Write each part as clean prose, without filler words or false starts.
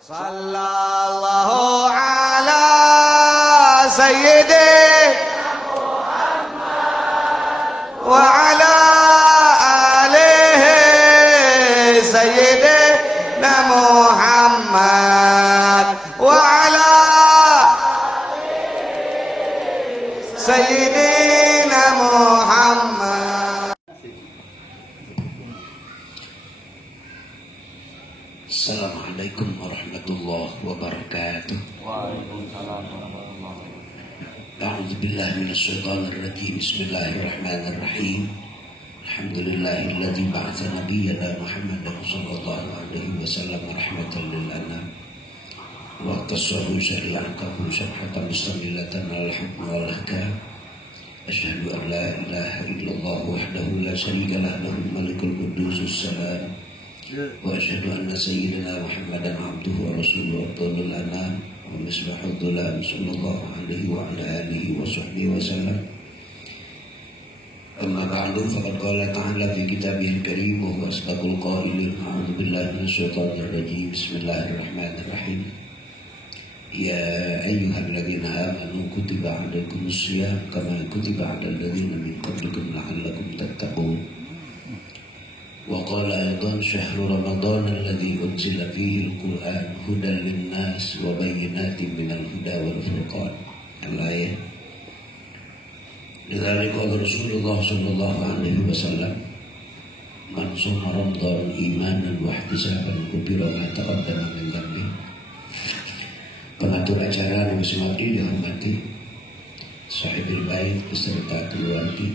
Sallallahu ala sayyidina Muhammad wa ala alihi sayyidina Muhammad wa ala sayyidina Muhammad. Assalamualaikum warahmatullahi wabarakatuh. Waalaikumsalam warahmatullahi wabarakatuh. A'udzu billahi minasyaitonir rajim. Bismillahirrahmanirrahim. Alhamdulillahilladzi ba'atsa nabiyyana Muhammadan sallallahu alaihi wasallam rahmatan lil anam wa tasawwu syari'atahu syarhatan mustamilatan alal hukm wal ahkam. Asyhadu an la ilaha illallah wahdahu la syarika lah, lahul malikul qudusus salam. Wa asyhadu anna sayyidina Muhammadan abduhu wa rasuluhu afdalul anam wa misbahud dhulam sallallahu alaihi wa ala alihi wa sahbihi wa sallam. Amma ba'du, faqad qala ta'ala fi kitabihil karim wa huwa asdaqul qailin. A'udzu billahi minasyaitonir rajim. Bismillahirrahmanirrahim. Ya ayyuhalladzina amanu kutiba 'alaikumus shiyam kama kutiba 'alal ladzina min qablikum la'allakum tattaqun. وقال أيضا شهر رمضان الذي أنزل فيه القرآن هدى للناس وبينات من الهدى والفرقان. الآية. لذلك قال رسول الله صلى الله عليه وسلم من صام رمضان إيمانا واحتسابا غفر ما تقدم من ذنبه. Pengatur acara Nabi Sumatri dihormati sahibul bait beserta keluarga,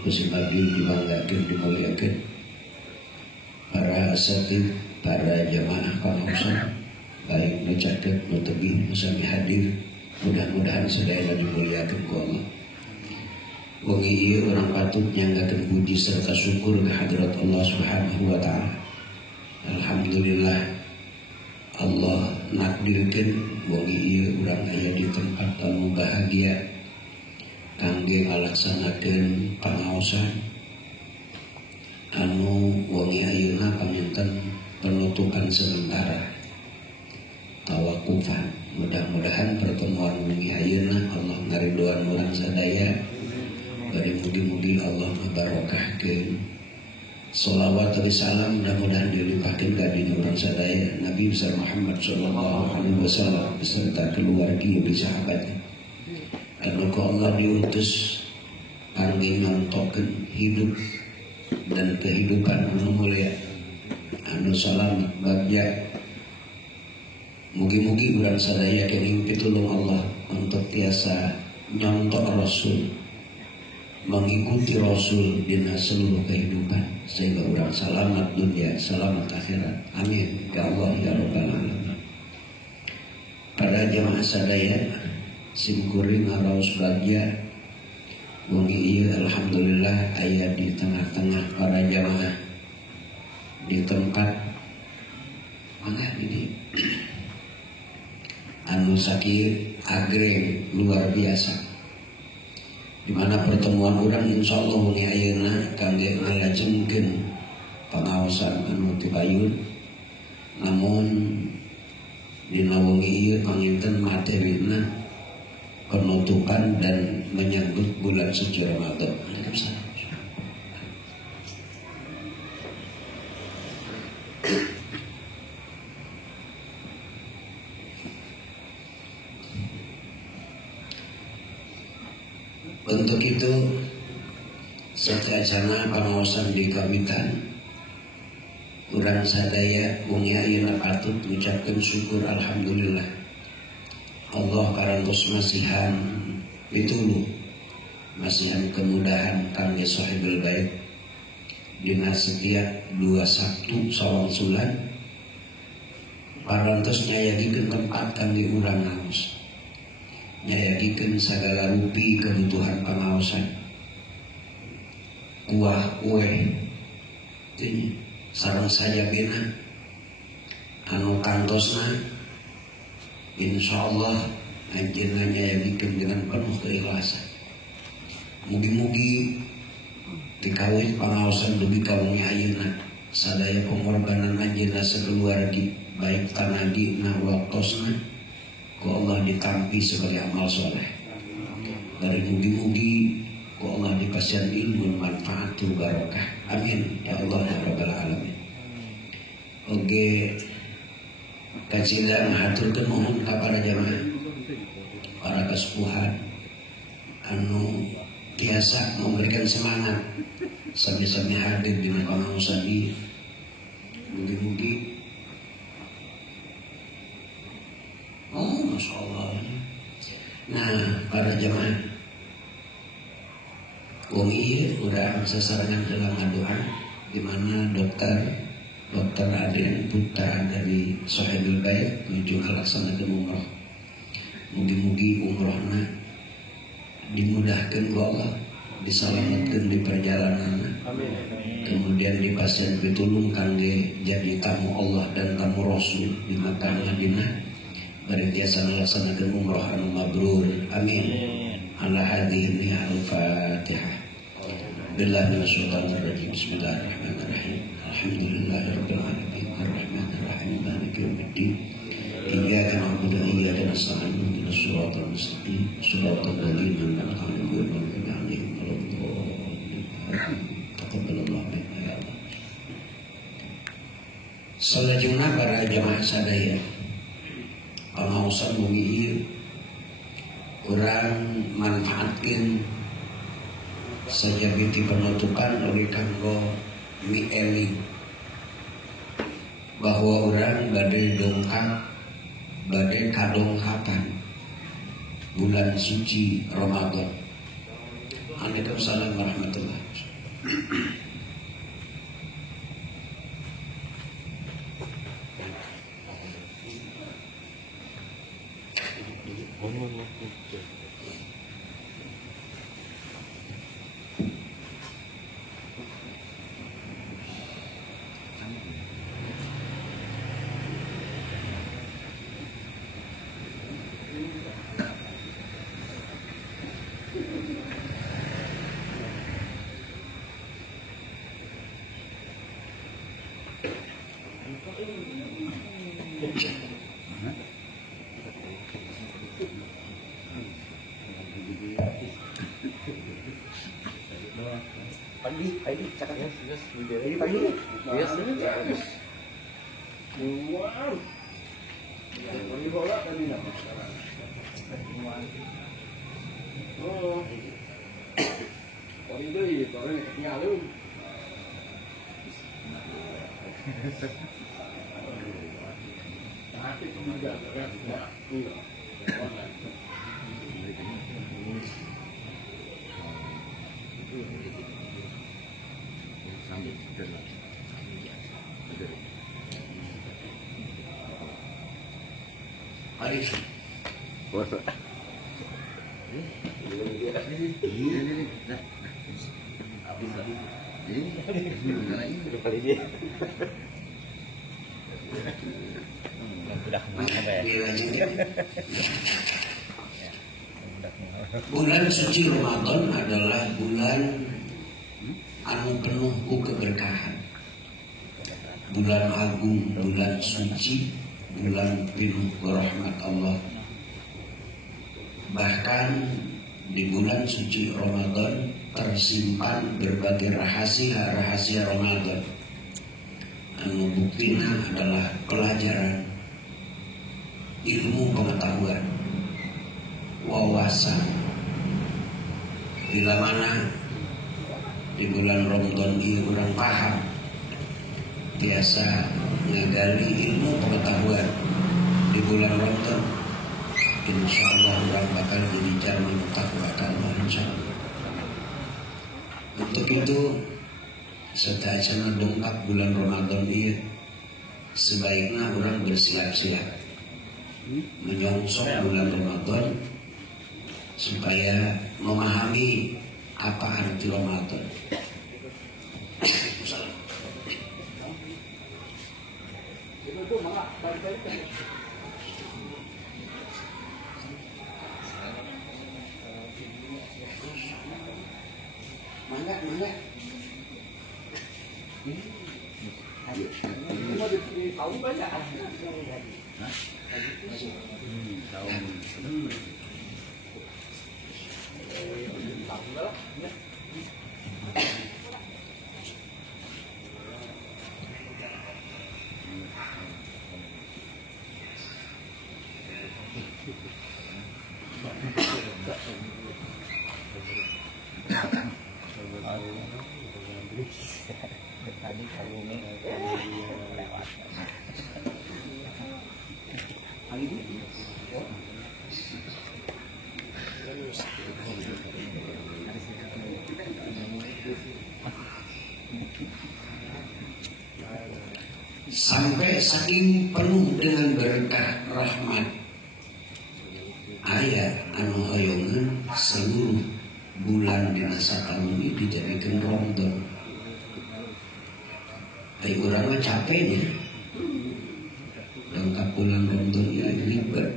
Kusimabdi dibanggakan, dimuliakan, para asatid, para jamaah pangausan, baik nucaket, nutebi, musami hadir, mudah-mudahan sedaya dimuliakan ku Allah. Wengi ieu urang patut nyanggakeun puji serta syukur kehadirat Allah Subhanahu wa taala. Alhamdulillah Allah nakdirkeun wengi ieu urang aya di tempat anu bahagia kangge ngalaksanakeun pangaosan anu wengi ayeuna paminten penutupan sementara tawakufan. Mudah-mudahan pertemuan wengi ayeuna Allah ngaridhoan urang sadaya, bari mugi-mugi Allah ngabarokahkeun sholawat dan salam mudah-mudahan dilimpahkeun ka dina urang sadaya Nabi besar Muhammad sallallahu alaihi wasallam beserta keluarga dan sahabatnya anu ku Allah diutus kangge ngontokeun hidup dan kehidupan anu mulia anu selamat bagja. Mugi-mugi urang sadaya kenging pitulung Allah untuk tiasa nyontok Rasul, mengikuti Rasul dina seluruh kehidupan sehingga urang selamat dunia selamat akhirat. Amin ya Allah ya rabbal alamin. Para jamaah sadaya simkuring ngaraos bagja wengi ieu alhamdulillah aya di tengah-tengah para jamaah di tempat mana ini anu sakieu agreng luar biasa, di mana pertemuan urang insyaallah wengi ayeuna kangge ngalajengkeun pangaosan anu teu payun. Namun dina wengi ieu panginten materina penutupan dan menyambut bulan suci Ramadan. Untuk itu satracana pangaosan di kawitan urang sadaya wengi ayeuna patut ngucapkeun syukur alhamdulillah. Allah karantos masihan pituluh, masihan kemudahan kangge sahibul bait dina setiap 2 Sabtu sawangsulan parantos nyayagikeun tempat kangge urang ngaos, nyayagikeun sagala rupi kebutuhan pangaosan, kuah kue sareng sajabena anu kantosna insyaallah anjeunna nyayagikeun dengan penuh keikhlasan. Mugi-mugi dikawin pangaosan dugi ka wengi ayeuna sadaya pengorbanan anjeunna sakeluargi baik tanadi na waktosna ku Allah ditampi sebagai amal soleh. Dari mugi-mugi ku Allah dipasihan ilmu manfaatul barokah. Amin ya Allah ya rabbal alamin. Oge kacilan haturkeun nuhun ka para jamaah, para kasepuhan anu biasa memberikan semangat sami-sami hadir di pangausan ieu. Mugi-mugi Masya Allah. Nah, para jemaah wong ieu urang sasarangan dalam doa di mana Dokter Adrian Putra dari Sohibul Bait menuju melaksanakan umroh. Mugi-mugi umrohna dimudahkan ku Allah, diselamatkan di perjalanan. Kemudian dipasang pitulung kangge jadi tamu Allah dan tamu Rasul di Makkah Madinah. Bari tiasa melaksanakan umroh anu mabrur. Amin. Ala hadhihi al-Fatihah. Billahi minasyaitonir rajim. Bismillahirrahmanirrahim. Alhamdulillahirabbil alamin. Arrahmanir rahim. Maliki yaumiddin. Iyyaka na'budu wa iyyaka nasta'in. Ihdinas siratal mustaqim. Siratal ladzina an'amta 'alaihim ghairil maghdubi 'alaihim. Taqabbalallahu minna ya Allah. Salajengna para jamaah sadaya, pangausan bumi ieu urang manfaatkeun sajabiti penutupan oleh kanggo mieling bahwa urang bade kadongkapan bulan suci Ramadan. Waalaikumsalam warahmatullahi wabarakatuh. Pagi, cakap ya. Ini pagi. Yes. Wow. Ini bola tadi nak. Oh. Ini dia, orang ni lalu. Tapi tidak berat. Arif. Bulan suci Ramadan adalah bulan anu penuh ku keberkahan, bulan agung, bulan suci, bulan penuh rahmat Allah. Bahkan di bulan suci Ramadan tersimpan berbagai rahasia Ramadan. Anu buktina adalah pelajaran, ilmu pengetahuan, wawasan. Bila mana di bulan Ramadan ini kurang paham, biasa ngagali ilmu pengetahuan di bulan Ramadan, insya Allah orang bakal jadi jamin takwa Allah, insya Allah. Untuk itu setelah dongkap bulan Ramadan ini, sebaiknya orang bersiap-siap menyongsong bulan Ramadan supaya memahami apa arti Ramadan. Mangga. Tahu banyak. Tadi kamu ini lewat. Sampai saking penuh dengan berkah rahmat ayat anu hoyongan seluruh bulan di masa tahun ini dijadikan Ramadan. Tapi orang mah capeknya lengkap bulan Ramadan ini ribet.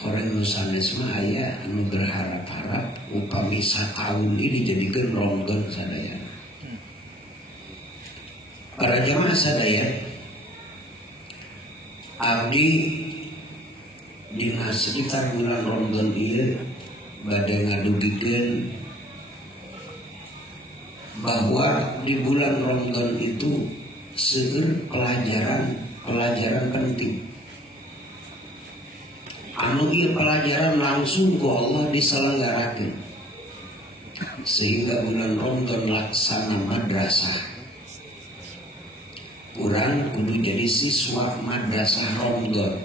Orang nusanes mah aya anu berharap-harap upami satahun ini dijadikan Ramadan sadaya. Para jamaah sadaya, abdi dina sekitar bulan Ramadan ieu bade ngadugikeun bahwa di bulan Ramadan itu seueur pelajaran penting. Anu ieu pelajaran langsung ku Allah diselenggarakeun. Sehingga bulan Ramadan laksana madrasah. Urang kudu jadi siswa madrasah Ramadan.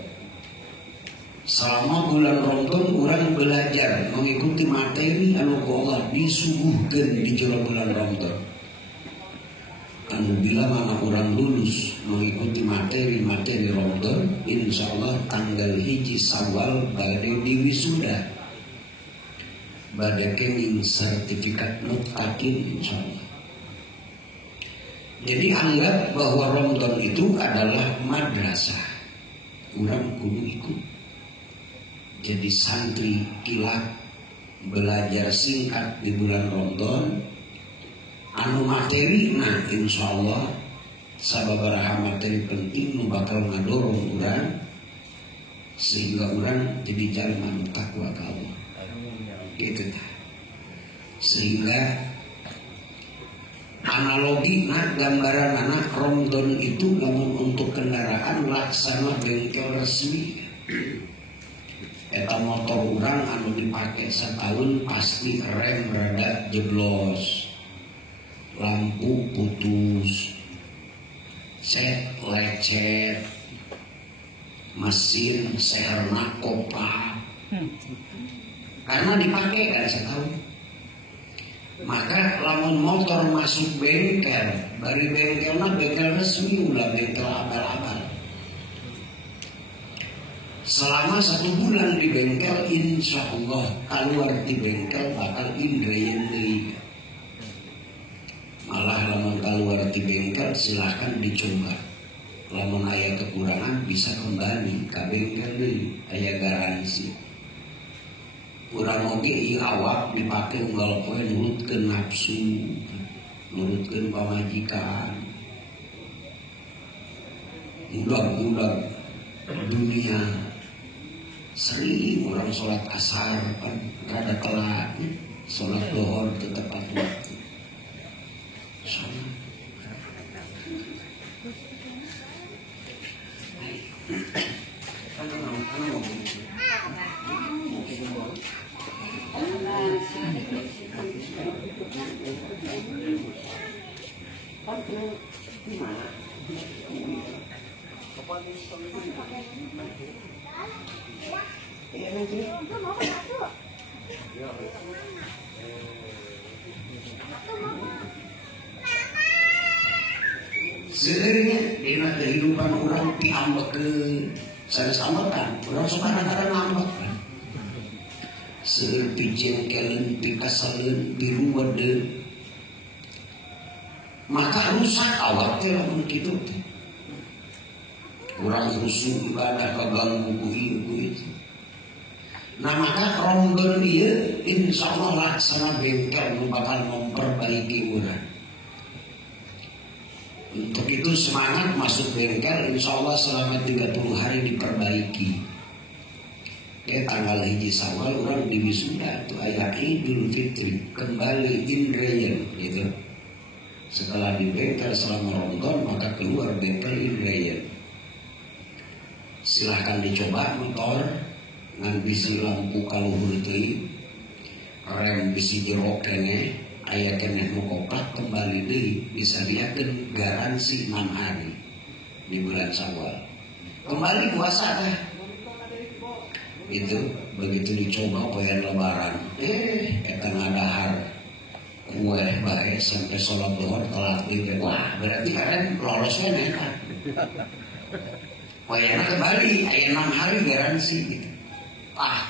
Selama bulan Ramadan urang belajar mengikuti materi anu Allah disuguhkeun di jero bulan Ramadan. Anu bila mana urang lulus mengikuti materi Ramadan, insyaallah tanggal 1 Syawal bade diwisuda. Bade kening sertifikat muttaqin insyaallah. Jadi anggap bahwa Ramadan itu adalah madrasah. Urang kudu ikut. Jadi santri kilat belajar singkat di bulan Ramadan. Anu materi, nah insyaallah sababaraha materi penting nu bakal ngadorong urang sehingga urang jadi jalma takwa ka Allah. Gitu tah. Sehingga analogi gambaran anak Ramadan itu namun untuk kendaraan laksana bengkel resmi. Eta motor urang anu dipake setahun pasti rem rada jeblos, lampu putus, set lecet, mesin seherna kopak, karena dipake kan setahun. Maka lamun motor masuk bengkel, bari bengkelna bengkel resmi ulah bengkel abal-abal. Selama 1 bulan di bengkel, insya Allah keluar di bengkel bakal indrayan deui. Malah lamun keluar di bengkel silahkan dicoba. Lamun aya kekurangan bisa kembali ke bengkel deui, aya garansi. Urang oge ieu awak dipake unggal poe nurutkeun nafsu, nurutkeun pamajikan. Budak-budak dunia sering orang sholat asar kan rada telat, sholat duhur teu tepat waktu. Sebenarnya di kehidupan orang diambek ke sanes-ambekan, orang suka antara ngambek kan. Seueur pijengkeleun, pikasaleun, piruwedeun. Maka rusak awak teh lamun kitu teh. Urang rusuh ibadah kaganggu ku ieu ku itu. Nah maka Ramadan ieu insyaallah laksana bengkel nu bakal memperbaiki urang. Untuk itu semangat masuk bengkel, insya Allah selama 30 hari diperbaiki. Tanggal hiji Syawal orang di wisuda itu ayat Idul Fitri kembali Indreyen gitu. Setelah di bengkel selama Ramadan maka keluar bengkel Indreyen. Silahkan dicoba motor ngan bisi lampu kaluhur teuing, rem bisi jero kene, aya keneh nu kopak kembali deui bisa diakeun garansi 6 hari di bulan Syawal. Kembali puasa teh. Itu begitu dicoba poean lebaran eta ngadahar kue bae sampai sholat duhur telat gitu. Wah berarti kalian lolos we nekat poeana kembali aya 6 hari garansi gitu.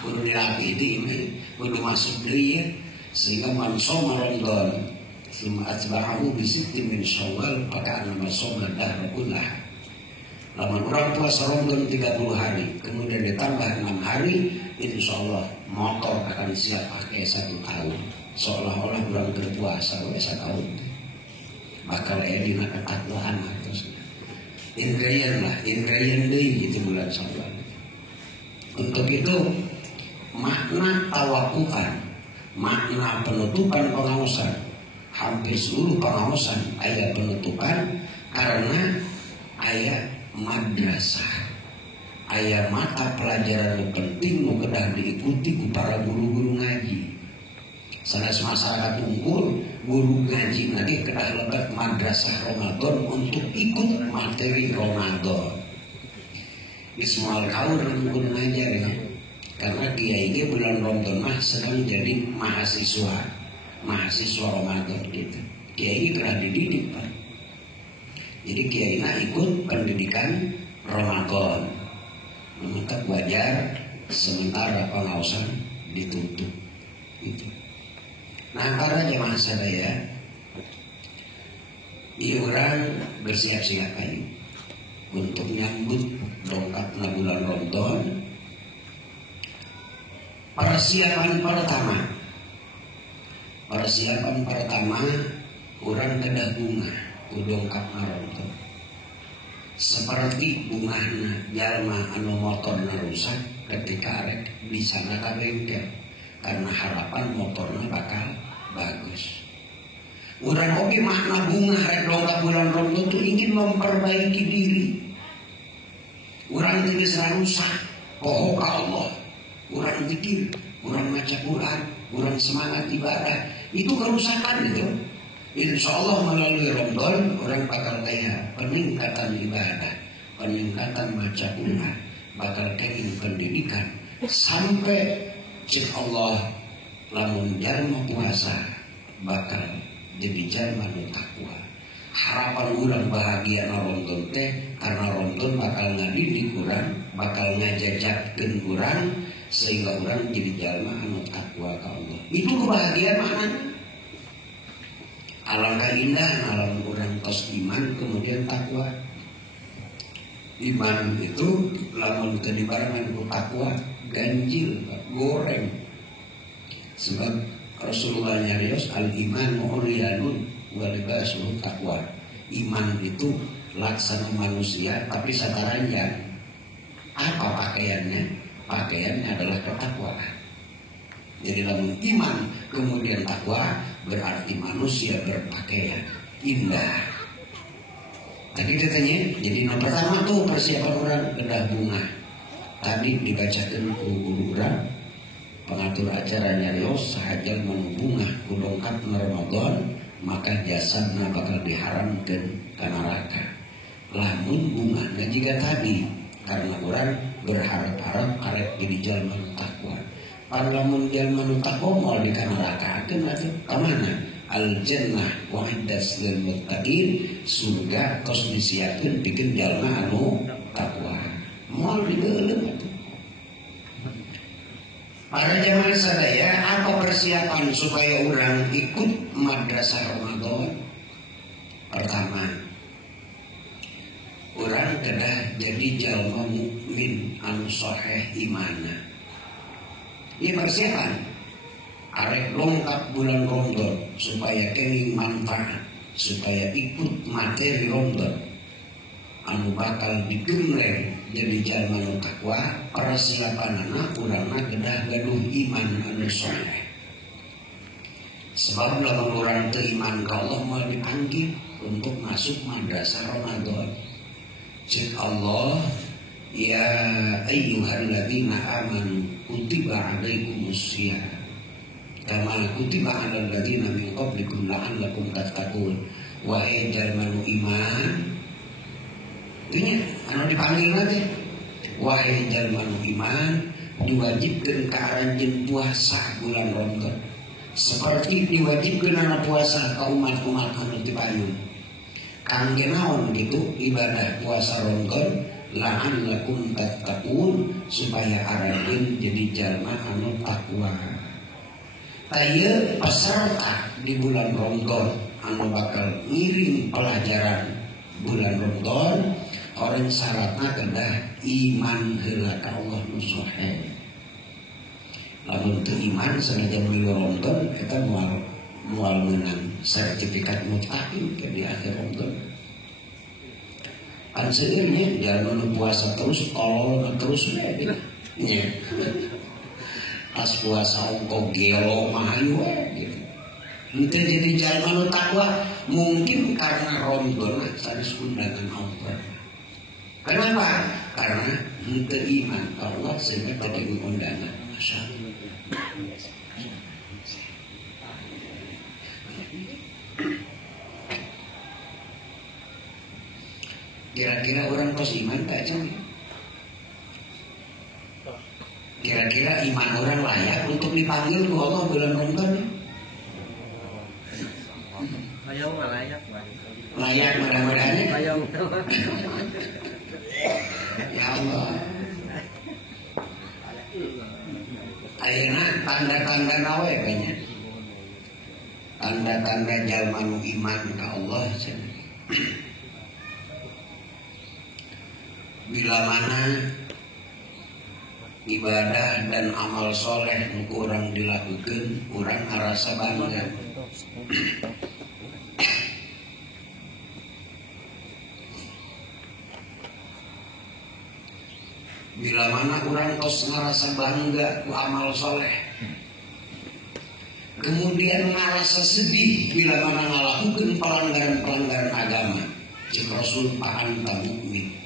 Kudu dilapi ini kudu masuk deui sehingga manso Ramadan summa atba'ahu bi sittin min Syawal maka nama soma dahrullah. Lamun orang puasa Ramadan 30 hari, kemudian ditambah 6 hari, insya Allah motor akan siap pakai 1 tahun. Seolah-olah orang berpuasa 1 tahun. Bakal edina ketakwaan terus. Ingredient deui gitu bulan Syawal. Untuk itu makna tawakufan, makna penutupan pengawasan, hampir seluruh pengawasan aya penutupan karena aya madrasah, aya mata pelajaran yang penting nu kedah diikuti ku para guru-guru ngaji. Sanes masyarakat unggul guru ngaji nanti kedah lebat madrasah Ramadan untuk ikut materi Ramadan. Ismail kaur guru ngajar ya. Karena dia ini bulan Ramadan mah sedang jadi mahasiswa Ramadan gitu. Dia ini kedah dididik Pak. Jadi kiainya ikut pendidikan Ramadan, tetap wajar sementara pengawasan ditutup. Itu. Nah para jemaah sadaya, iuran bersiap-siap aja untuk menyambut dongkapna bulan Ramadan. Persiapan pertama, orang kedah bunga. Udongkap Ramadan seperti bungahna jalma anu motorna rusak ketika arek bisa ka bengkel karena harapan motorna bakal bagus. Urang oge makna bunga rek dongkap bulan Ramadan itu ingin memperbaiki diri. Urang geus rusak poho ka Allah. Urang zikir, urang maca Quran, urang semangat ibadah, itu kerusakan itu. Insya Allah melalui Ramadan orang bakal kaya peningkatan ibadah, peningkatan baca Quran, bakal kaya pendidikan sampai cik Allah lamun jalma puasa bakal jadi jalma nu takwa. Harapan urang bahagia na Ramadan teh karena Ramadan bakal ngadidik urang, bakal ngajajakkeun urang sehingga urang jadi jalma anu takwa ka Allah. Itu kebahagiaan mana? Alangkah indah alam orang tos iman kemudian takwa. Iman itu lamun kedibarengan ku takwa ganjil goreng. Sebab Rasulullah nyarios al iman mu'riyanun wa libasul takwa. Iman itu laksana manusia tapi sataranjang. Apa pakaiannya? Pakaiannya adalah ketakwaan. Jadi lamun iman kemudian takwa berarti manusia berpakaian indah. Tadi katanya, jadi yang pertama tuh persiapan orang kedah bunga. Tadi dibacakan ku guru orang, pengatur acaranya rios sahaja menubunga kudongkap Ramadan maka jasadna bakal diharamkan ke neraka. Lamun bunga nah jika tadi karena orang berharap-harap arek jadi jalma takwa. Parlamun jalma nu takwa moal dikanarakakeun atuh ka mana? Al jannah wa'idas lil muttaqin, surga tos disiapkeun pikeun jalma anu takwa. Moal digeuleuh atuh. Para jamaah sadaya, apa persiapan supaya orang ikut madrasah Ramadan? Pertama, orang kedah jadi jalma mukmin anu sahih imanna. Ini persiapan arek lengkap bulan Ramadan supaya kini manfaat, supaya ikut materi Ramadan anu bakal digemler jadi jalma nu takwa. Persiapanana urangna kedah gaduh iman anu soleh. Sebab lamun urang teu iman ka Allah moal dipanggil untuk masuk madrasah Ramadan. Cik Allah, ya ayyuhalladzina amanu kutiba alaikumus syiyam kama kutiba alal ladzina min qablikum la'allakum tattaqun. Wahai jalma nu iman, ini anu dipanggil nanti. Wahai jalma nu iman, diwajibkeun ka aranjeun puasa bulan Ramadan seperti diwajibkeun ana puasa ka umat-umat anu dipayun. Kangge naon gitu ibadah puasa Ramadan? La'allakum tattaqun, supaya aranjeun jadi jalma anu takwa. Taya peserta di bulan Ramadan anu bakal ngiring pelajaran bulan Ramadan, orang syaratna kedah iman heula ka Allah nu sahih. Lamun teu iman sanajan milu Ramadan eta moal meunang sertifikat muttaqin ke di akhir Ramadan. Kan seueurnya jalma nu puasa terus tolol terus we nya. Pas puasa ongko gelo mah ayu gitu. Henteu jadi jalma nu takwa mungkin karena Ramadan sanes undangan Allah. Kenapa? Karena henteu iman Allah sehingga tadi undangan. Masyaallah. Kira-kira orang tos iman tak cuy? Kira-kira iman orang layak untuk dipanggil ke Allah bulan Ramadan? Ayau layak, Pak. Layak mudah-mudahan. Ayau. Ya Allah. Ayeuna tanda-tanda nawe banyak. Tanda-tanda jalma nu iman ka Allah cenah. Bila mana ibadah dan amal soleh nu urang dilakukeun, urang ngarasa bangga. Bila mana urang tos ngarasa bangga ku amal soleh, kemudian ngarasa sedih bila mana ngalakukeun pelanggaran-pelanggaran agama, cik Rasul pahan ta mukmin.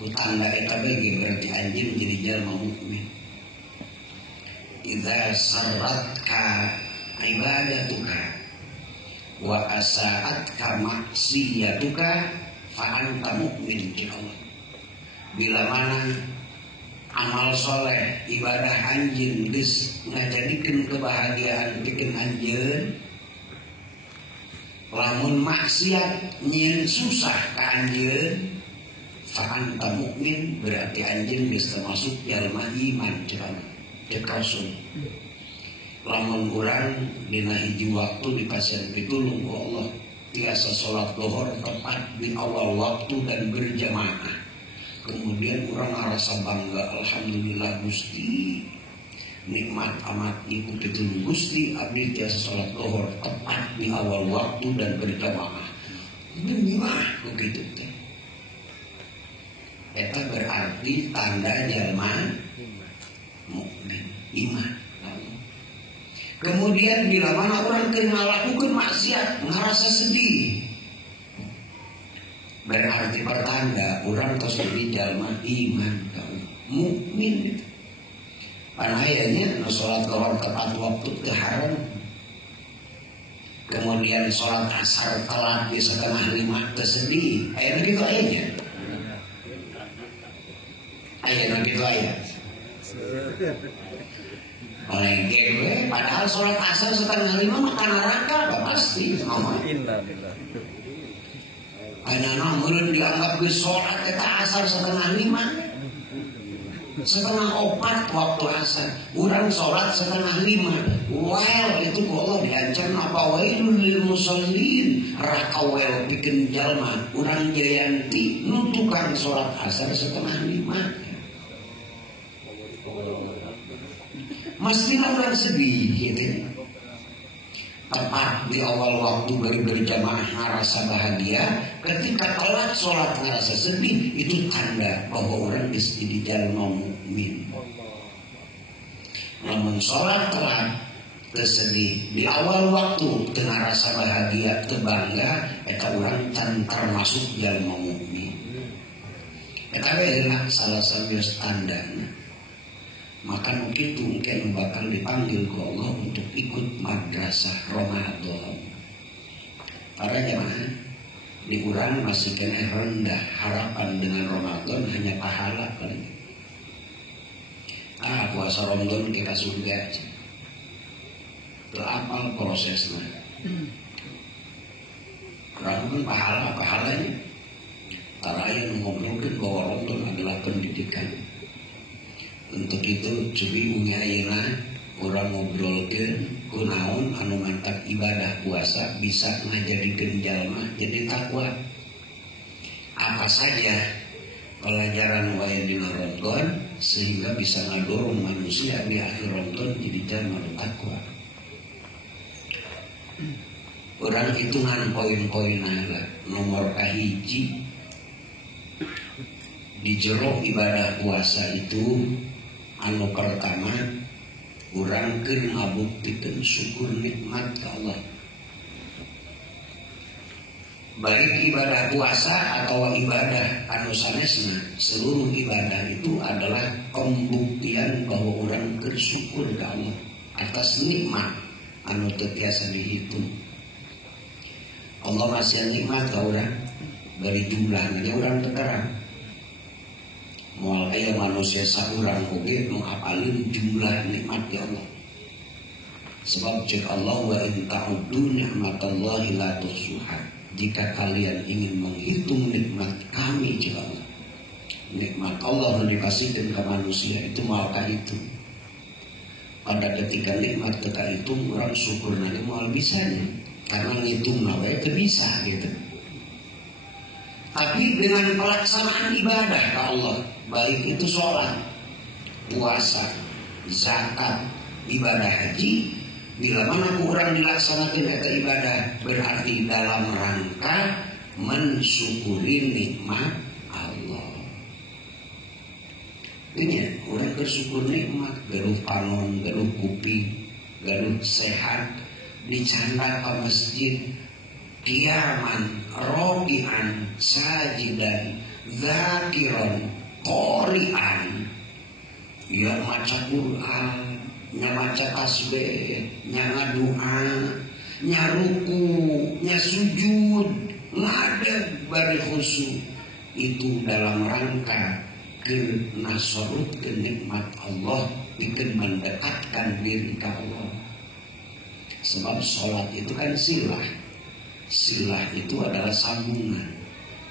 Tanda eta bagi berarti anjing jadi jalma mukmin. Idza sarratka ibadatuka wa asa'atka maksiyatuka fa anta mukmin di Allah. Bila mana amal soleh ibadah anjeun geus ngajadikeun kebahagiaan pikeun anjeun, lamun maksiat nyieun susah ka anjeun, fa'anta mukmin berarti anjeun geus termasuk jalma iman cek Rasul. Lamun urang dina hiji waktu dipasieun pitulung ku Allah tiasa salat zuhur tepat di awal waktu dan berjamaah. Kemudian urang ngarasa bangga, alhamdulillah Gusti, nikmat amat ibu pitulung Gusti abdi tiasa salat zuhur tepat di awal waktu dan berjamaah. Gimana begitu teh? Eta berarti tanda jalma mukmin iman. Kemudian bila mana orang kena lakukan maksiat ngerasa sedih, berarti pertanda orang tos jadi jalma iman mukmin. Panayanya nu salat zuhur tepat waktu teu haram. Kemudian salat asar telat di setengah 5 teu sedih. Aya kitu aya. Ayeuna kitu aya. Oleh gue, padahal sholat asar setengah 5 makan neraka, pasti sama. Karena meureun dianggap ge sholat eta asar setengah 5, setengah 4 waktu asar. Urang sholat setengah 5, well itu ku Allah diancam apa wailul lil musallin, rakawel pikeun jalma. Urang jayanti nu tukang sholat asar setengah 5. Mestilah orang sedih, gitu. tepat di awal waktu bari berjamaah ngerasa bahagia, ketika telat sholat ngerasa sedih, itu tanda bahwa orang di dalam mukmin. Namun sholat telat tersedih di awal waktu tengah rasa bahagia terbangga, eta orang termasuk dalam mukmin. Eta adalah salah satu tandanya. Maka mungkin bakal dipanggil ke Allah untuk ikut madrasah Ramadan. Para jemaah, di urang masih kena rendah harapan dengan Ramadan hanya pahala paling. Puasa Ramadan kita surga aja. Itu apa prosesnya? Ramadan pahalanya. Para yang ngomongin bahwa Ramadan adalah pendidikan. Untuk itu cubi ungi ayeuna urang ngobrolkeun kunaon anu mantap ibadah puasa bisa ngajadikeun jalma jadi takwa. Apa saja pelajaran wae dina Ramadan sehingga bisa ngadorong manusia di akhir Ramadan jadi jalma takwa. Urang hitungan poin-poinna nomor kahiji di jero ibadah puasa itu anu pertama urang keur ngabuktikeun syukur nikmat ka Allah. Baik ibadah puasa atau ibadah anu sanesna, seluruh ibadah itu adalah pembuktian bahwa urang keur syukur ka Allah atas nikmat anu teu tiasa dihitung. Allah masih nikmat ka urang dari jumlahna urang teu terang. Moal aya manusia saurang oge nu apalin jumlah nikmat ya Allah. Sebab cek Allah wa in ta'uddu ni'matallahi la tuhsuha. Jika kalian ingin menghitung nikmat kami cek Allah. Nikmat Allah yang dikasihkan ke manusia itu malkah itu. Pada ketika nikmat kita hitung orang syukur nanti moal bisanya. Karena ngitung nawe itu bisa gitu. Tapi dengan pelaksanaan ibadah ke Allah, baik itu sholat, puasa, zakat, ibadah haji, bila mana kurang dilaksanakan kata ibadah, berarti dalam rangka mensyukuri nikmat Allah. Ini orang bersyukur nikmat, garuh panon, garuh kuping, garuh sehat, dicanda ke masjid, kiaman, robian, sajidan, zakiran, qorian, ya maca Quran, nya maca tasbih, nya ngadoa, nya ruku, nya sujud, ngadeg bari khusyuk. Itu dalam rangka ke nasorut ke nikmat Allah, bikin mendekatkan diri ke Allah. Sebab sholat itu kan silah. Silah itu adalah sambungan.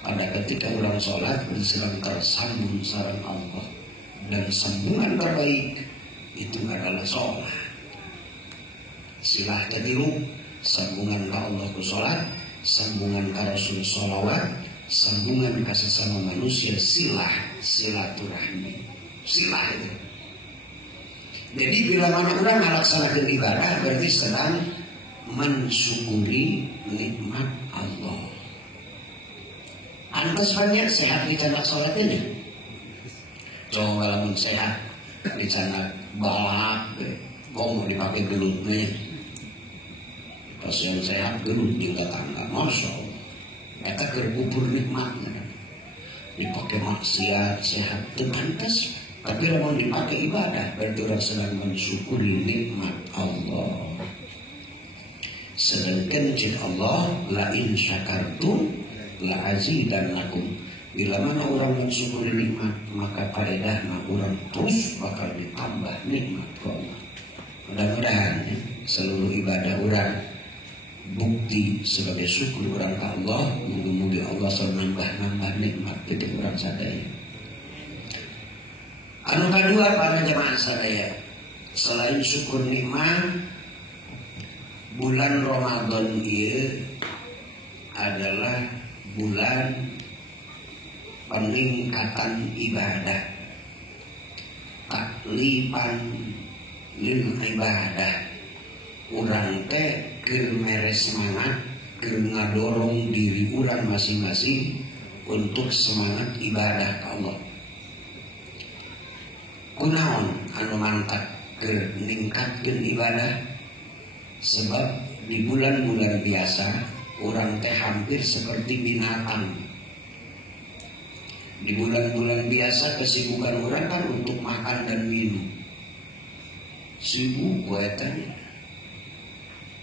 Pada ketika orang sholat sedang tersambung sareng Allah. Dan sambungan terbaik itu adalah sholat. Silah ketiru, sambungan ke Allah ke sholat, sambungan ke Rasul sholawat, sambungan ke sesama manusia, silah, silaturahmi. Silah itu. Jadi bila mana orang melaksanakan ibadah berarti sedang mensyukuri nikmat Allah. Antas banyak sehat di canda sholat ini. Coba lamun sehat di canda balap, kok mau dipakai gelut nih? Pas yang sehat gelut juga tangga, masya Allah. Mereka kerkubur nikmatnya. Dipakai maksiat sehat itu pantas. Tapi lamun dipakai ibadah berarti orang sedang mensyukuri nikmat Allah. Sedangkan jika Allah la in syakartum la azidannakum. Bila mana orang mensyukuri nikmat maka faedahna orang terus bakal ditambah nikmat ke Allah. Mudah-mudahan seluruh ibadah orang bukti sebagai syukur orang ke Allah. Mudah-mudahan Allah selalu nambah nikmat ketika orang sadaya. Anu kedua para jemaah sadaya, selain syukur nikmat, bulan Ramadan ini adalah bulan peningkatan ibadah, taklipan lil ibadah. Urang teh keur mere semangat, keur ngadorong diri urang masing-masing untuk semangat ibadah ke Allah. Kunaon anu mantap keur ningkatkeun ibadah? Sebab di bulan-bulan biasa orang teh hampir seperti binatang. Di bulan-bulan biasa kesibukan orang kan untuk makan dan minum. Sibuk kuetanya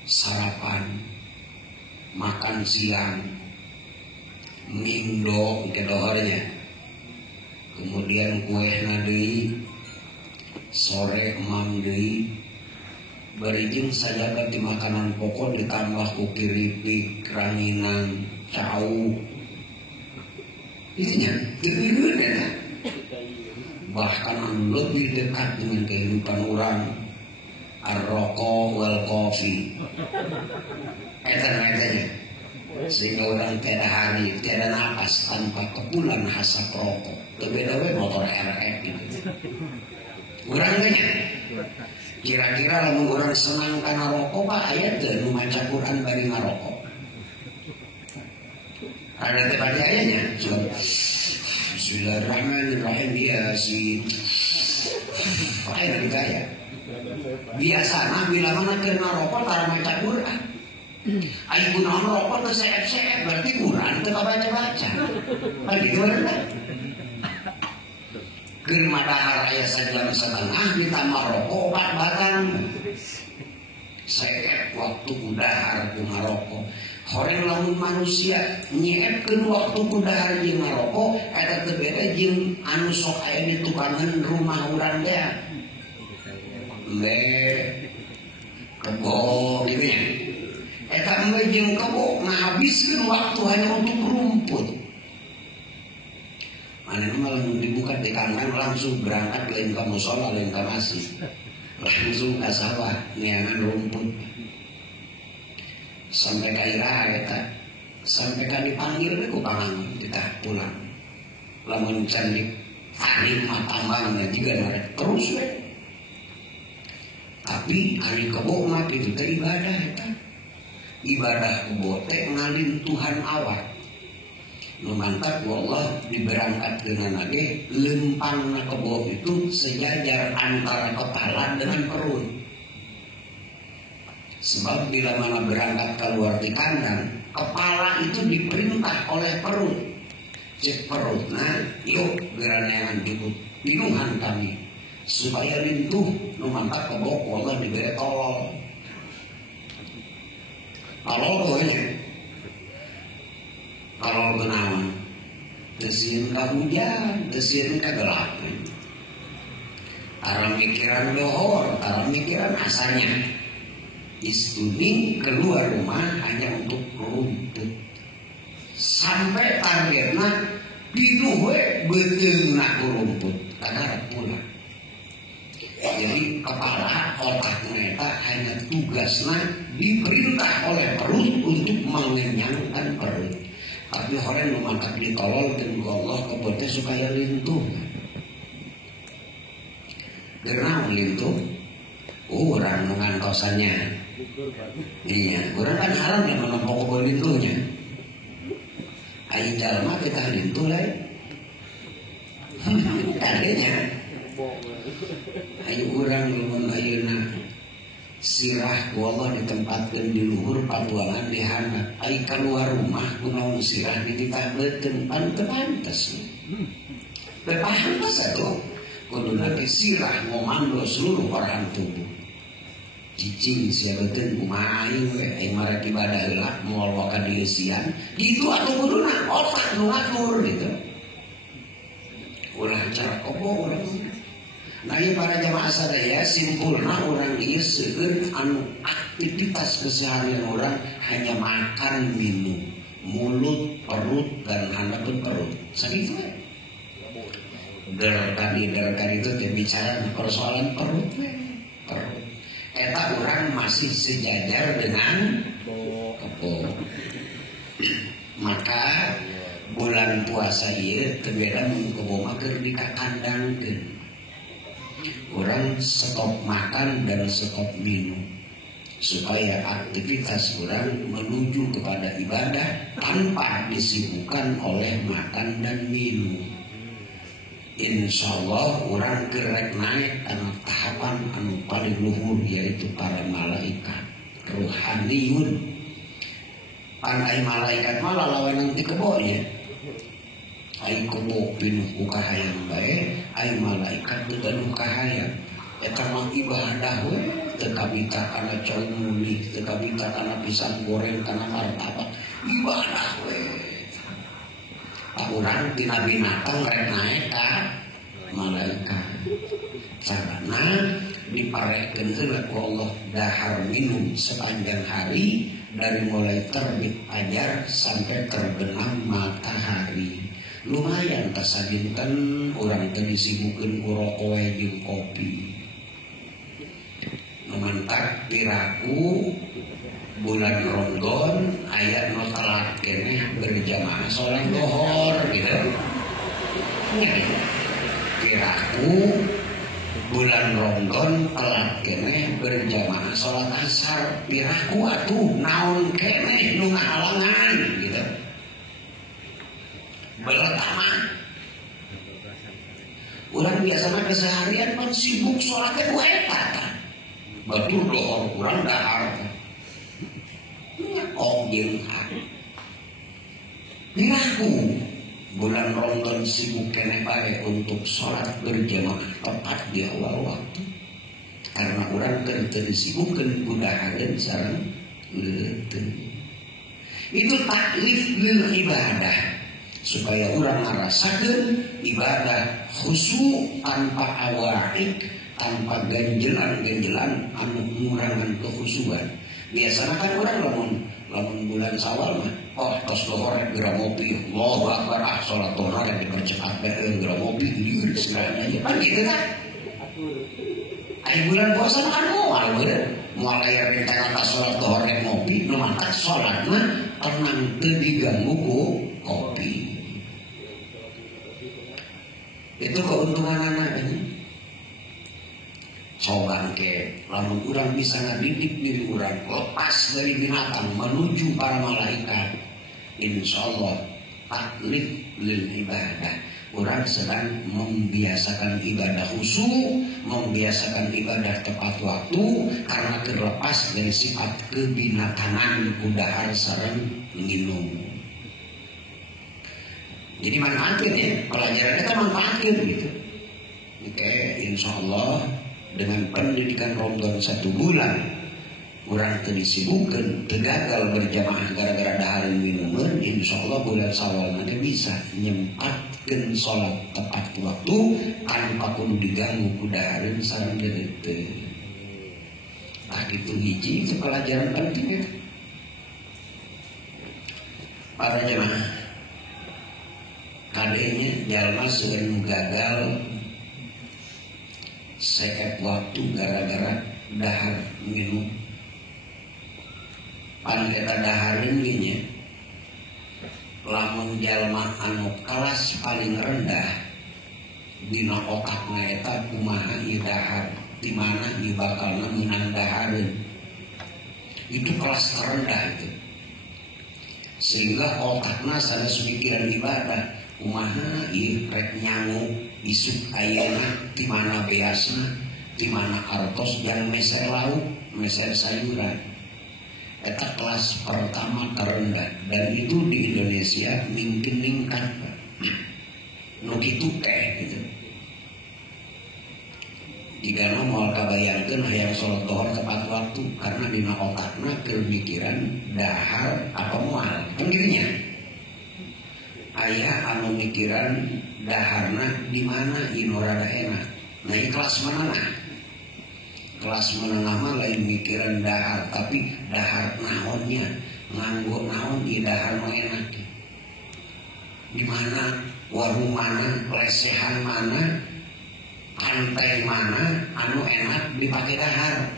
sarapan, makan siang, mingdo ke dohornya, kemudian kue nadei, sore emam deui, berijing saja di makanan pokok ditambah ukiripik, ranginan, cau. Itunya, itu ya. Bahkan lebih dekat dengan kehidupan orang, ar-roko wal kopi. Eta-etanya. Sehingga orang tiada hari, tiada napas tanpa kepulan hasap rokok. Beda-beda motor RF gitu. Orangnya kira-kira lamun orang senang karena rokok pak ayat tuh maca Quran bari ngarokok. Ada tempat ayatnya. Bismillahirrahmanirrahim Yasin. Ayat gaya. Biasana bila mana kena rokok tara maca Quran. Ayo gunaon rokok teu seep-seep berarti Quran teu baca-baca. Bagi gimana? Keur madahar aya sajam setengah ditambah rokok obat batang. Seep waktu kudahar ku ngarokok. Horeng lamun manusia nyiepkeun waktu kudahar jeung ngarokok eta teu beda jeung anu sok aya di tukangan rumah urang teh. Le kebo gitu ya. Eta mah jeung kebo ngahabiskeun waktu hanya untuk rumput. Manehna mah lamun dibuka di kandang langsung berangkat lain ka musala lain ka masjid. Langsung ka sawah niangan rumput. Sampai ka iraha eta. Sampai ka dipanggil we ku pangangun kita pulang. Lamun can di tarik mah tambangna juga narek terus we. Tapi ari kebo mah itu teh ibadah eta. Ibadah kebo teh ngalin Tuhan awak. Nu mantap wallah diberangkat dengan lagi lempang kebo itu sejajar antara kepala dengan perut. Sebab bila mana berangkat keluar di kandang, kepala itu diperintah oleh perut. Cek perutna, yuk geranean cukup pinuhan kami supaya lintuh nu mantap kebo wallah dibere tolol. Tolol pokoknya. Kalau kenawan, desin ka hujan, desin ka gelap. Tara mikiran dohor, tara mikiran asalnya. Istuni keluar rumah hanya untuk rumput. Sampai targetnya pinuh we beteung na rumput, kadar pula. Jadi kepala otaknya eta hanya tugasnya diperintah oleh perut untuk mengenyangkan perut. Tapi orang yang mantap ditolol dan Allah kepada supaya lintuh. Gerang lintuh, orang mengantosannya. Iya, orang kan haram yang menempuh ke lintuhnya. Ayo jalma kita lintuh lah. Tadinya, ayo orang belum ayeuna. Sirah ku Allah ditempatkan di luhur patuangan di handap. Ai keluar rumah kunaon sirah dititahkeun pantes. Pantes atuh. Kuduna teh sirah ngomando seluruh organ tubuh. Cicing sia beuteun kumaha aing we aing marek ibadah heula moal ka dieu sian. Itu atuh kuduna otak nu ngatur gitu. Ulah cara kobo urang. Nah ini para jamaah sadaya simpulna orang ieu seueur anu aktivitas keseharian orang hanya makan minum, mulut, perut dan handapun perut. Sakitu we. Derkan itu teh bicara persoalan perut we. Perut. Eta orang masih sejajar dengan kebo. Maka bulan puasa ieu teu beda mun kebo mah keur dikakandangkeun. Orang stop makan dan stop minum. supaya aktivitas orang menuju kepada ibadah tanpa disibukkan oleh makan dan minum. Insya Allah orang gerek naik anu tahapan anu paling luhur, yaitu para malaikat ruhaniyun. Pandai malaikat malah lawan nanti kebonya. Ai kebo pinuh ukahayang bae, ai malaikat teu kahayang. Eta mah ibadah we, teu kabita kana cau muli, teu kabita kana pisang goreng, kana martabak, ibadah we. Urang tina binatang rek naik ka malaikat. Carana diparekeun heula ku Allah dahar minum sepanjang hari dari mulai terbit fajar sampai terbenam matahari. Lumayan kasadinten urang teh disibukkeun ku rokok jeung kopi. Mementak piraku bulan Ramadan aya nu telat keneh berjamaah salat zuhur gitu. Piraku bulan Ramadan telat keneh berjamaah salat asar. Piraku atuh naon keneh nu ngahalangan gitu. Pertama, urang biasana keseharian pan sibuk salat teh ku eta. Batur dohor urang dahar. Objeng piraku bulan Ramadan sibuk keneh bae untuk sholat berjamaah tepat di awal waktu, karena urang teu disibukkeun ku dahareun sareng leuteung. Itu taklif lil ibadah, supaya urang ngarasakeun ibadah khusyuk tanpa awaid, tanpa ganjelan-ganjelan anu ngurangan kekhusyuan. Biasanya kan orang lamun bulan Sawal mah, oh tos dohor geura ngopi, Allahu Akbar, salat dohor yang dipercepat bae geura ngopi lieur segalanya aja. Kan gitu kan? Ai bulan puasa kan moal bener. Moal aya rencangan ka salat dohor yang ngopi, nu mantap salatna tenang teu diganggu ku kopi. Itu keuntungan anak ini. Coba ke, lamun urang bisa ngadidik diri urang lepas dari binatang menuju para malaikat, insya Allah taklif lil ibadah. Urang sedang membiasakan ibadah khusyuk, membiasakan ibadah tepat waktu, karena terlepas dari sifat kebinatangan udahar sareng nginum. Jadi manfaatin ya, pelajarannya kan manfaatin gitu. Oke, insya Allah dengan pendidikan Ramadan 1 bulan, urang teu disibukkeun, teu gagal berjamaah gara-gara dahareun minuman, insyaallah bulan Syawal nanti bisa nyempatkeun salat tepat waktu tanpa kudu diganggu ku dahareun sareng leuteung. Tah kitu hiji pelajaran penting itu. Para jemaah, kadenya jalma seueur gagal sekat waktu gara-gara dahar minum. Pan eta dahareun ge nya, lamun jalma anu kelas paling rendah dina otakna eta kumaha ieu dahar, di mana ieu bakalna meunang dahareun. Itu kelas terendah itu. Sehingga otakna sanes pikiran ibadah, kumaha ieu rek nyangu isuk ayeuna di mana beasna, di mana artos dan mesir lauk, mesir sayuran. Eta kelas pertama terendah, dan itu di Indonesia mungkin ningkat. Nu kitu teh gitu. Jika mau kabayangkeun hayang salat duhur tepat waktu, karena dina otakna kepikiran dahar apa moal. Kan gitunya. Aya anu mikiran daharna di mana ieu rada enak. Nah, kelas menengah. Kelas menengah mah lain mikiran dahar, tapi dahar naonnya, nganggo naon ieu dahar mah enak. Di mana, warung mana, lesehan mana, pantai mana anu enak dipakai dahar.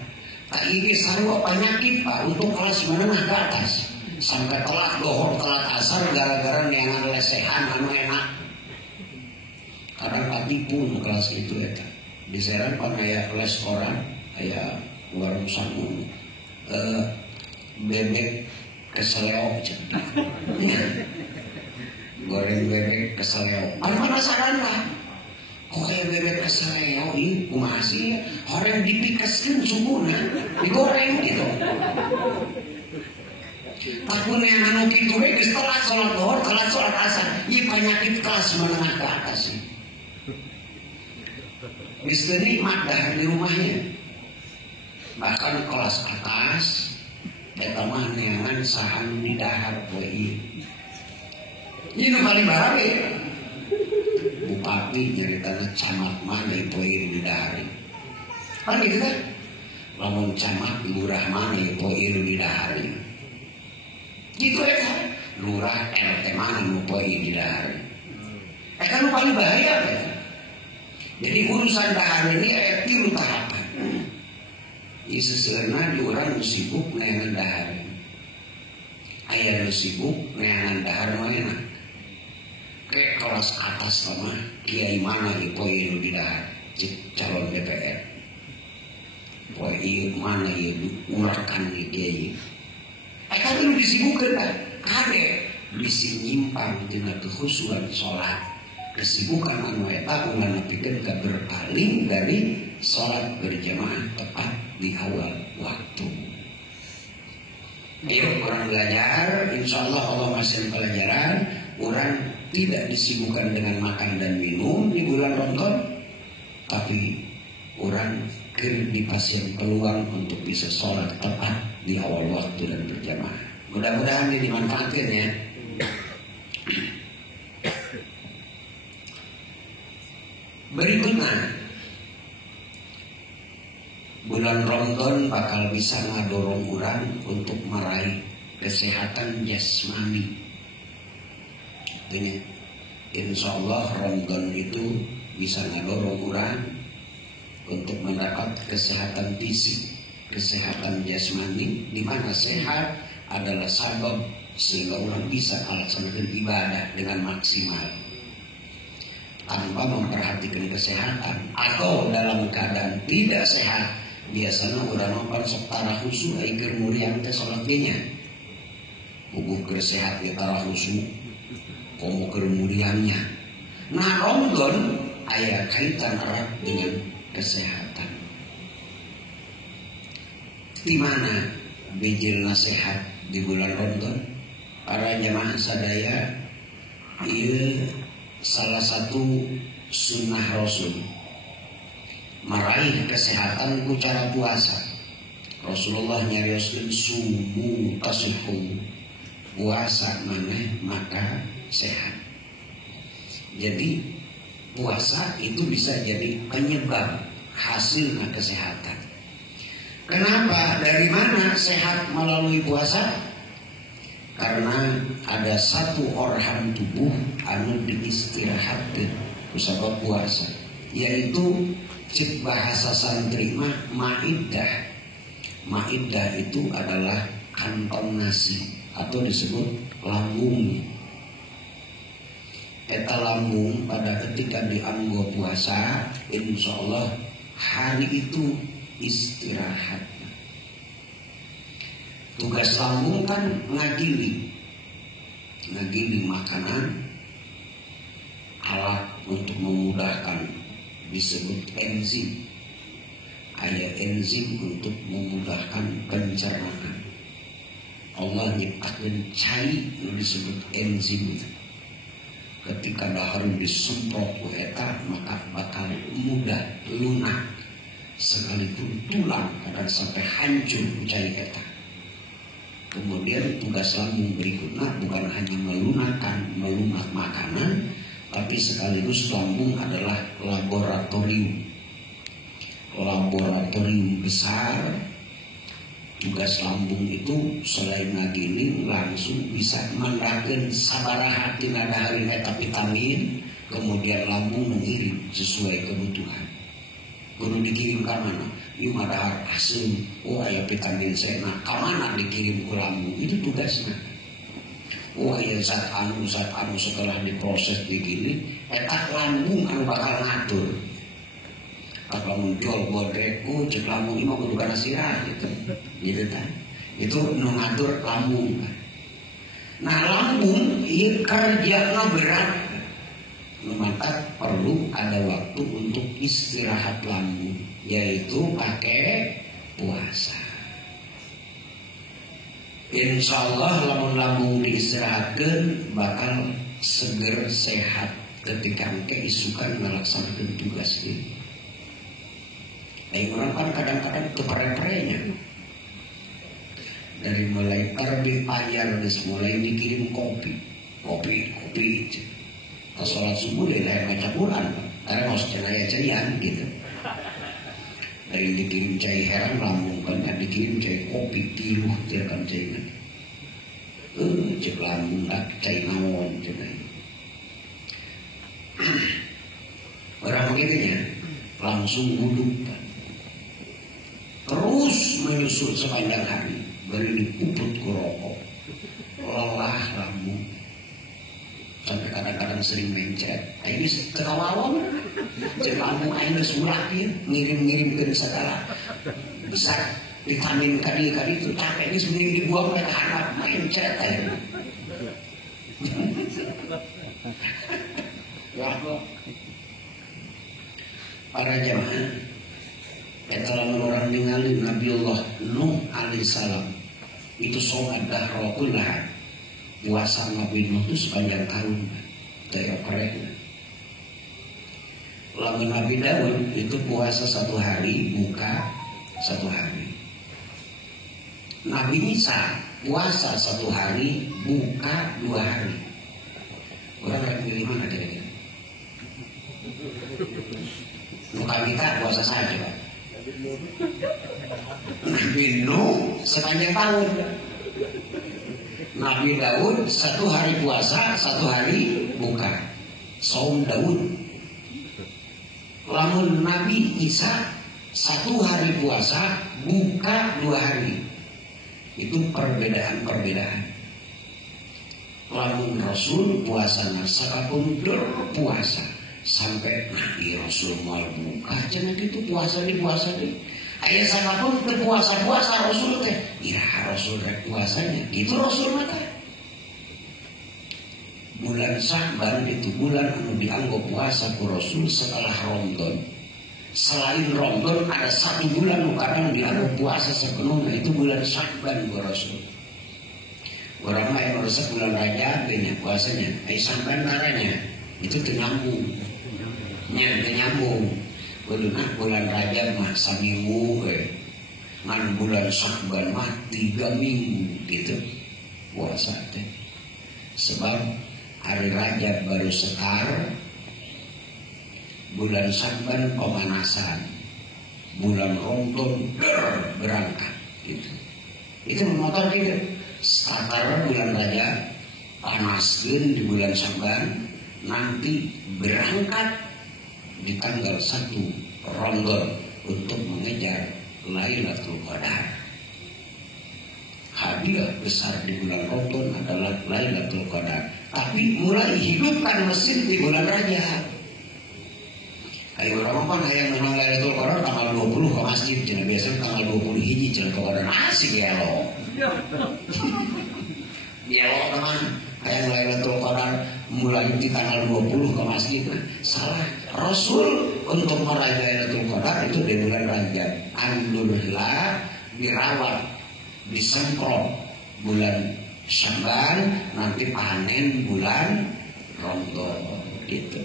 Tak ini sarua penyakit Pak untuk kelas menengah ke atas. Sampai telat dohor, telat asar gara-gara neangan lesehan anu enak. Kadang katipu kelas itu eta. Di Serang pan aya restoran, aya warung sangun. bebek keseleo, goreng bebek keseleo. Ada penasaran lah, kok kayak bebek keseleo ini kumaha sih? Orang dipikeskeun subuhna, digoreng gitu. Takun yang anu kitu we geus telat salat zuhur, telat salat asar. Ieu penyakit kelas menengah ke atas sih. Bisa nikmat dah di rumahnya. Bahkan kelas atas eta mah neangan sahan di dahar poe ieu. Ieu nu paling bahare. Bupati nyaritana camat mana poe di dahar. Kan gitu kan? Lamun camat lurah mana poe di dahar. Gitu ya, lurah RT mana nu poe di dahar. Eta nu paling bahaya kan? Jadi urusan dahar ini aya 3 tahapan. Seseurna di urang sibuk neangan dahar. Aya nu sibuk neangan dahar mah enak. Ke kelas atas mah kiai mana ieu poe nu di dahar, calon DPR. Poe ieu mana ieu urakan di kiai. Eka nu disibukkeun dah. Kade bisi nyimpang dina kekhusyuan salat. Kesibukan anu eta ulah nepikeun ka berpaling dari salat berjamaah tepat di awal waktu. Ayo orang belajar, insyaallah Allah masih pelajaran. Orang tidak disibukkan dengan makan dan minum di bulan Ramadan, tapi orang dipasien peluang untuk bisa sholat tepat di awal waktu dan berjamaah. Mudah-mudahan ini dimanfaatkan ya. Berikutnya, bulan Ramadan bakal bisa ngadorong orang untuk meraih kesehatan jasmani. Ini, insya Allah Ramadan itu bisa ngadorong orang untuk mendapat kesehatan fisik, kesehatan jasmani, di mana sehat adalah sabab sehingga orang bisa melaksanakan ibadah dengan maksimal tanpa memperhatikan kesehatan, atau dalam keadaan tidak sehat biasanya orang nomor setara khusyuk agar muriang teh salatnya bubuh kersehat di tara khusyuk komo kermuriangnya. Nah Ramadan aya kaitan erat dengan kesehatan. Di mana bijil nasihat di bulan Ramadan? Para jamaah sadaya, ieu salah satu sunnah Rasul meraih kesehatan ku cara puasa. Rasulullah nyarioskeun sumu tasihu, puasa maneh maka sehat. Jadi puasa itu bisa jadi penyebab hasilnya kesehatan. Kenapa? Dari mana sehat melalui puasa? Karena ada satu organ tubuh anu diistirahatkeun kusabab puasa, yaitu cik bahasa santri mah maidah. Maidah itu adalah kantong nasi atau disebut lambung. Eta lambung pada ketika dianggo puasa, insya Allah hari itu istirahat. Tugas lambung kan ngagiling makanan, alat untuk memudahkan disebut enzim. Ada enzim untuk memudahkan pencernaan. Allah nyiptakeun cai yang disebut enzim. Ketika dahar disemprot ku eta maka bakal mudah lunak, sekalipun tulang kadang sampai hancur cai eta. Kemudian tugas lambung berikutnya bukan hanya melunak makanan, tapi sekaligus lambung adalah laboratorium besar. Tugas lambung itu selain ngagiling langsung bisa mandangkeun sabaraha tina dahar eta vitamin, kemudian lambung mengirim sesuai kebutuhan. Kudu dikirim ka mana? Ieu mah dahar asem, aya vitamin C, nah ka mana dikirim ku lambung? Itu tugasnya. Aya zat anu setelah diproses begini, eta lambung anu bakal ngatur. Kalau muncul bodrek, cek lambung ini mau kudu kana sirah gitu kan. Itu nu ngatur lambung. Nah lambung ieu kerjana berat. Maka perlu ada waktu untuk istirahat lambung, yaitu pakai puasa. Insya Allah lamun lambung diistirahatkan bakal seger sehat ketika engke isukan melaksanakan tugas ini. Orang kan kadang-kadang kepere-perenya dari mulai terbit payar mulai dikirim kopi ke sholat subuh dari daerah baca Quran karena harus cenaya cayan gitu. Dari dikirim cai heran lambung kan dikirim cai kopi tiluh kan cai kan cek lambung tak cai nawon cai orang begitunya langsung wudhu kan terus menyusut sepanjang hari baru dipuput ke rokok lelah lambung sampai kadang-kadang sering mencet ini ketawawan cek lambung akhirnya sulakin ngirim-ngirim ke segala besar vitamin kali itu capek ini sebenarnya dibuang ke harap mencet akhirnya para jamaah etalan orang ningali Nabiullah Nuh alaihissalam itu sholat dahrokul lahar puasa Nabi Nuh itu sepanjang tahun kayak keren. Lalu Nabi Daud itu puasa 1 hari buka 1 hari. Nabi Isa puasa 1 hari buka 2 hari. Orang akan pilih mana kira-kira? Buka kita puasa saja Pak. Nabi Nuh sepanjang tahun. Nabi Daud 1 hari puasa 1 hari buka saum Daud. Lamun Nabi Isa 1 hari puasa buka 2 hari. Itu perbedaan. Lamun Rasul puasanya sakapun berpuasa sampai Nabi Rasul mau buka jangan itu puasa nih ayah sakapun berpuasa Rasul teh ya Rasul puasanya itu Rasul mata bulan Sya'ban itu bulan anu dianggap puasa ku Rasul setelah Ramadan. Selain Ramadan ada 1 bulan anu dianggap puasa sepenuhnya itu bulan Sya'ban ku Rasul. Orang yang merasa bulan Rajab banyak puasanya, Sya'ban naranya itu tenyambung. Nyambung. Bulan Rajab mah saminggu man bulan Sya'ban mah 3 minggu gitu puasa teh. Sebab hari Rajab baru sekar, bulan Sya'ban pemanasan, bulan Ramadan berangkat gitu. Itu motor gitu. Sekar bulan Rajab panaskeun di bulan Sya'ban, nanti berangkat di tanggal 1 Ramadan untuk mengejar Lailatul Qadar. Hadiah besar di bulan Ramadan adalah Lailatul Qadar. Tapi mulai hidupkan mesin di bulan Rajab. Ayo orang yang menang Lailatul Qadar tanggal 20 ke masjid, jangan biasanya tanggal 20 hiji jangan ke Qadar asik ya lo. Ya lo teman, kayak Lailatul Qadar mulai di tanggal 20 ke masjid. Salah. Rasul untuk meraih Lailatul Qadar itu di bulan Rajab. Alhamdulillah dirawat, disemprot bulan Sya'ban, nanti panen bulan Ramadan gitu.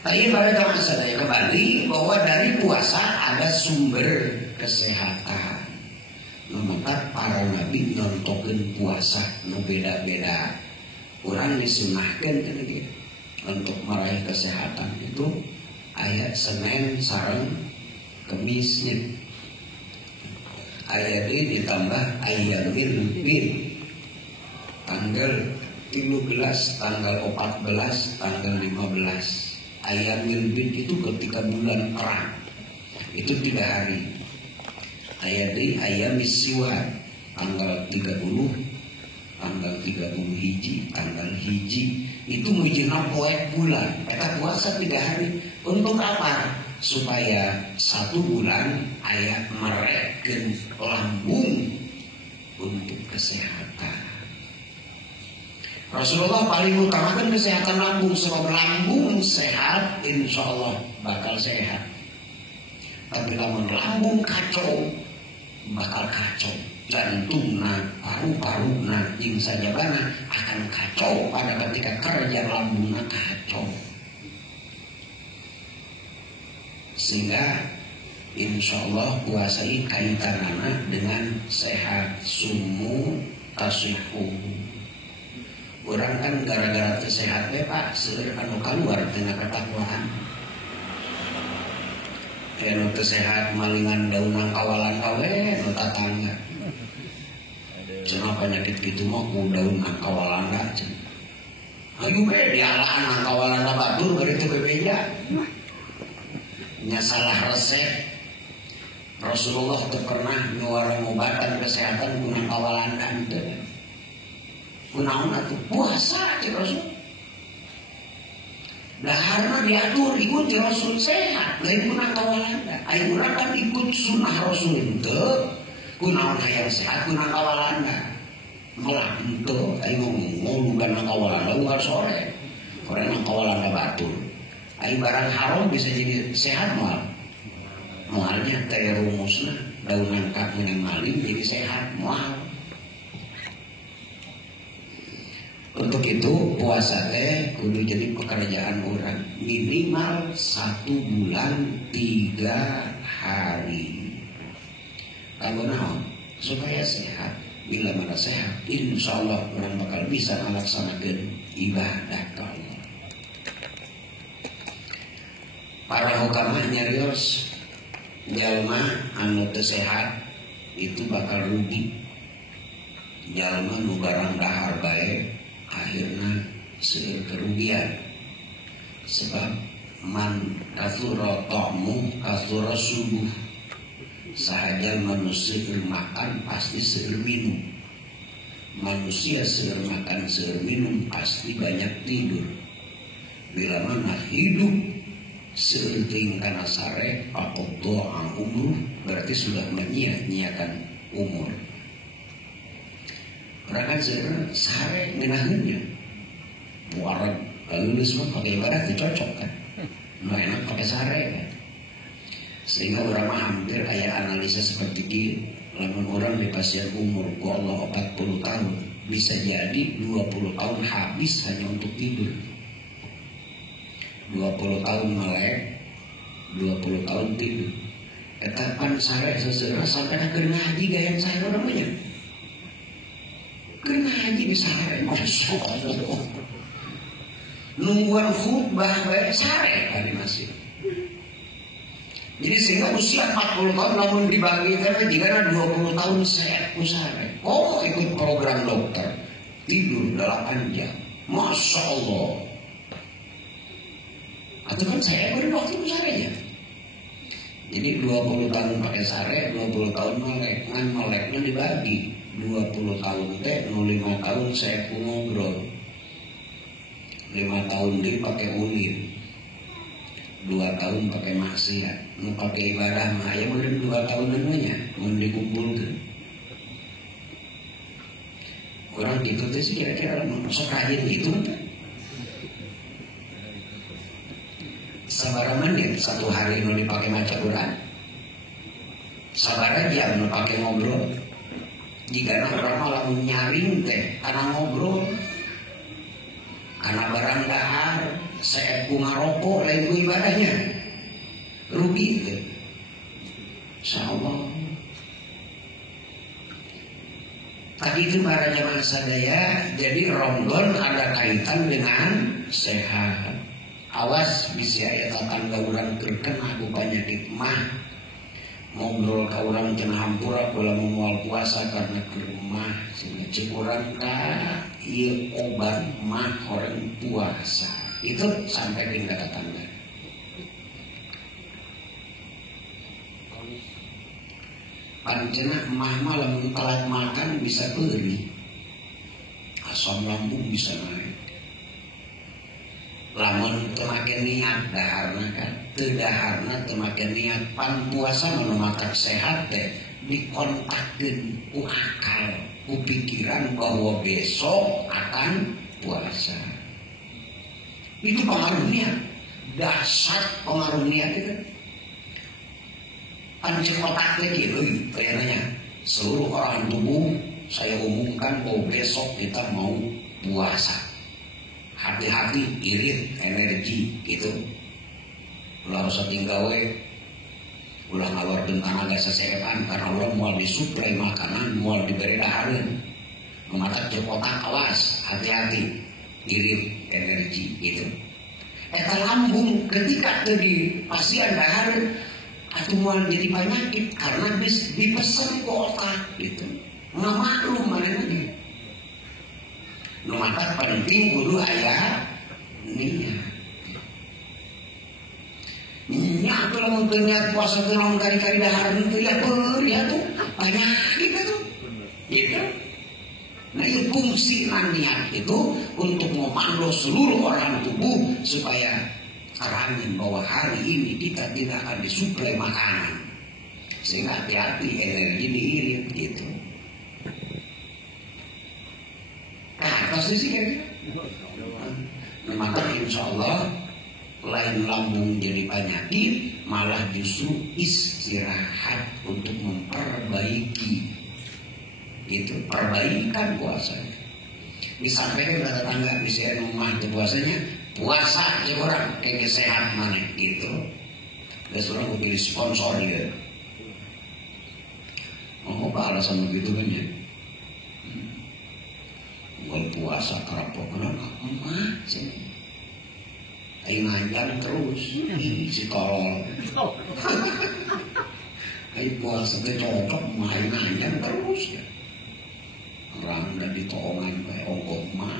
Tapi pada zaman saya kembali bahwa dari puasa ada sumber kesehatan. Maka para nabi nontokin puasa nu beda-beda. Orang disunahkan untuk meraih kesehatan itu ayat Senin sareng Kemisnya. Ayat ini ditambah ayat bin tanggal 13, tanggal 14, tanggal 15. Ayat bin itu ketika bulan perang itu 3 hari. Ayat ini ayat misiwan tanggal 30, tanggal 30 hiji, tanggal hiji itu mujina poek bulan. Kita puasa 3 hari. Untuk apa? Supaya 1 bulan aya mereken lambung untuk kesehatan. Rasulullah paling utamakan kesehatan lambung. Sebab lambung sehat, insya Allah bakal sehat. Tapi lamun lambung kacau, bakal kacau. Jantungna, paru-paruna, jeung sajabana akan kacau pada ketika kerja lambungna kacau. Sehingga insya Allah puasa ini kaitanana dengan sehat, sumu tasihu. Orang kan gara-gara sehatnya Pak, seueur anu keluar tina ketakwaan. Anu teu sehat malingan daunan kawalan kawe nu tatangga. Cenah penyakit gitu mah ku daun angkawalanda cenah. Ayo be dialaan angkawalanda batur bari teu bebeja. Nya salah resep. Rasulullah teu pernah nyuara ngobatan kesehatan ku angkawalanda teu. Kunaon atuh puasa cek Rasul. Daharna diatur ikut di Rasul sehat, lain ku angkawalanda. Ayo urang kan ikut sunnah Rasul teu. Kunaon hayang sehat kuna kawalanda malah ento ayo ngomong bukan kawalanda bukan sore nang kawalanda batur ayo barang haram bisa jadi sehat mualnya teh rumusna daun nangka meunang maling jadi sehat mual. Untuk itu puasa teh kudu jadi pekerjaan orang minimal 1 bulan 3 hari. Kalau naon supaya sehat, bila mana sehat, insya Allah orang bakal bisa melaksanakan ibadah Allah. Para hukamah nyarios jalma anu teu sehat itu bakal rugi. Jalma nu barang dahar bae akhirna seueur kerugian. Sebab man kasura ta'mu kasura subuh. Sahaja manusia makan pasti seueur minum. Manusia seueur makan seueur minum pasti banyak tidur. Bila mana hidup seueur teuing kana sare aqdha umur berarti sudah menyia-nyiakan umur. Orang kan seueur sare ngeunaheunnya. Muarad lulus mah pakai ibadah teu cocok kan. Nu enak pakai sare kan. Sehingga orang hampir kayak analisa seperti ini. Lamun orang dipasien umur ku Allah 40 tahun bisa jadi 20 tahun habis hanya untuk tidur. 20 tahun melek, 20 tahun tidur. Etapan sare seseorang sampai nak kena haji gaya saya namanya. Kena haji di sare, masya Allah. Nungguan khutbah baik sare tadi masih. Jadi sehingga usia 40 tahun namun dibagi karena jika 20 tahun sehat usaha. Oh ikut program dokter tidur 8 jam, masya Allah. Atau kan saya beri waktu usahanya. Jadi 20 tahun pakai sare, 20 tahun melek, kan meleknya dibagi. 20 tahun teh, 5 tahun saya ngobrol, 5 tahun dia pakai ulin. 2 tahun pakai maksiat, mau pakai ibadah mah ya udah 2 tahun namanya mau dikumpulkan. Orang gitu tuh sih kira-kira sok rajin gitu kan. Sabaraha menit 1 hari nu dipakai maca Quran. Sabaraha jam nu pakai ngobrol. Jika orang malah nyaring teh karena ngobrol, karena barang dahar. Saya bunga rokok lain ku ibadahnya rugi ke insyaallah. Tadi itu para jamaah sadaya. Jadi Ramadan ada kaitan dengan sehat. Awas bisa aya tetangga urang terkena ku penyakit mah ngobrol ka urang cenah hampura kula moal puasa karena ke rumah cek urang ka ieu obat mah orang puasa. Itu sampai pindah tetangga. Pancena emah mah lamun telat makan bisa perih. asam lambung bisa naik. Lamun teu make niat daharna kan, teu daharna teu make niat pan puasa manu matak sehat teh dikontakkeun ku akal, ku pikiran bahwa besok akan puasa. Itu pengaruh niat, dasar pengaruh niat itu. Pan cek otak teh kieu kayaknya seluruh orang tubuh saya umumkan bahwa besok kita mau puasa. Hati-hati irit energi gitu. Ulah saking gawe ulah ngaluarkeun tenaga sasepan karena ulah moal disuplai makanan, moal diberi dahareun. Mematak jeung otak awas, hati-hati irit energi gitu. Eta lambung ketika teu dipasieun dahareun atuh moal jadi penyakit karena dipesan ku otak gitu. Ngamaklum manehna ge. Nu mata penting kudu aya niat. Niat tuh lamun teu niat puasa teh lamun kari-kari dahareun teh ya beur ya tuh penyakit itu. Gitu. Nah itu fungsi niat itu untuk memandu seluruh organ tubuh supaya terangin bahwa hari ini kita tidak akan disuplai makanan. Sehingga hati-hati energi diirit gitu. Pasti sih kan? Maka insya Allah lain lambung jadi penyakit, malah justru istirahat untuk memperbaiki. Itu perbaikan puasanya. Disampaikan ke tetangga bisa rumah itu puasanya, puasa aja orang kayak sehat mana gitu. Dan seorang pilih sponsor dia. Mau apa alasan begitu kan ya? Buat puasa kerapok kenapa? Emak sih. Ayo ngajar terus. Si tolol. Ayo puasa teh cocok main ngajar terus ya. Orang udah ditolongan kayak ongkok mah.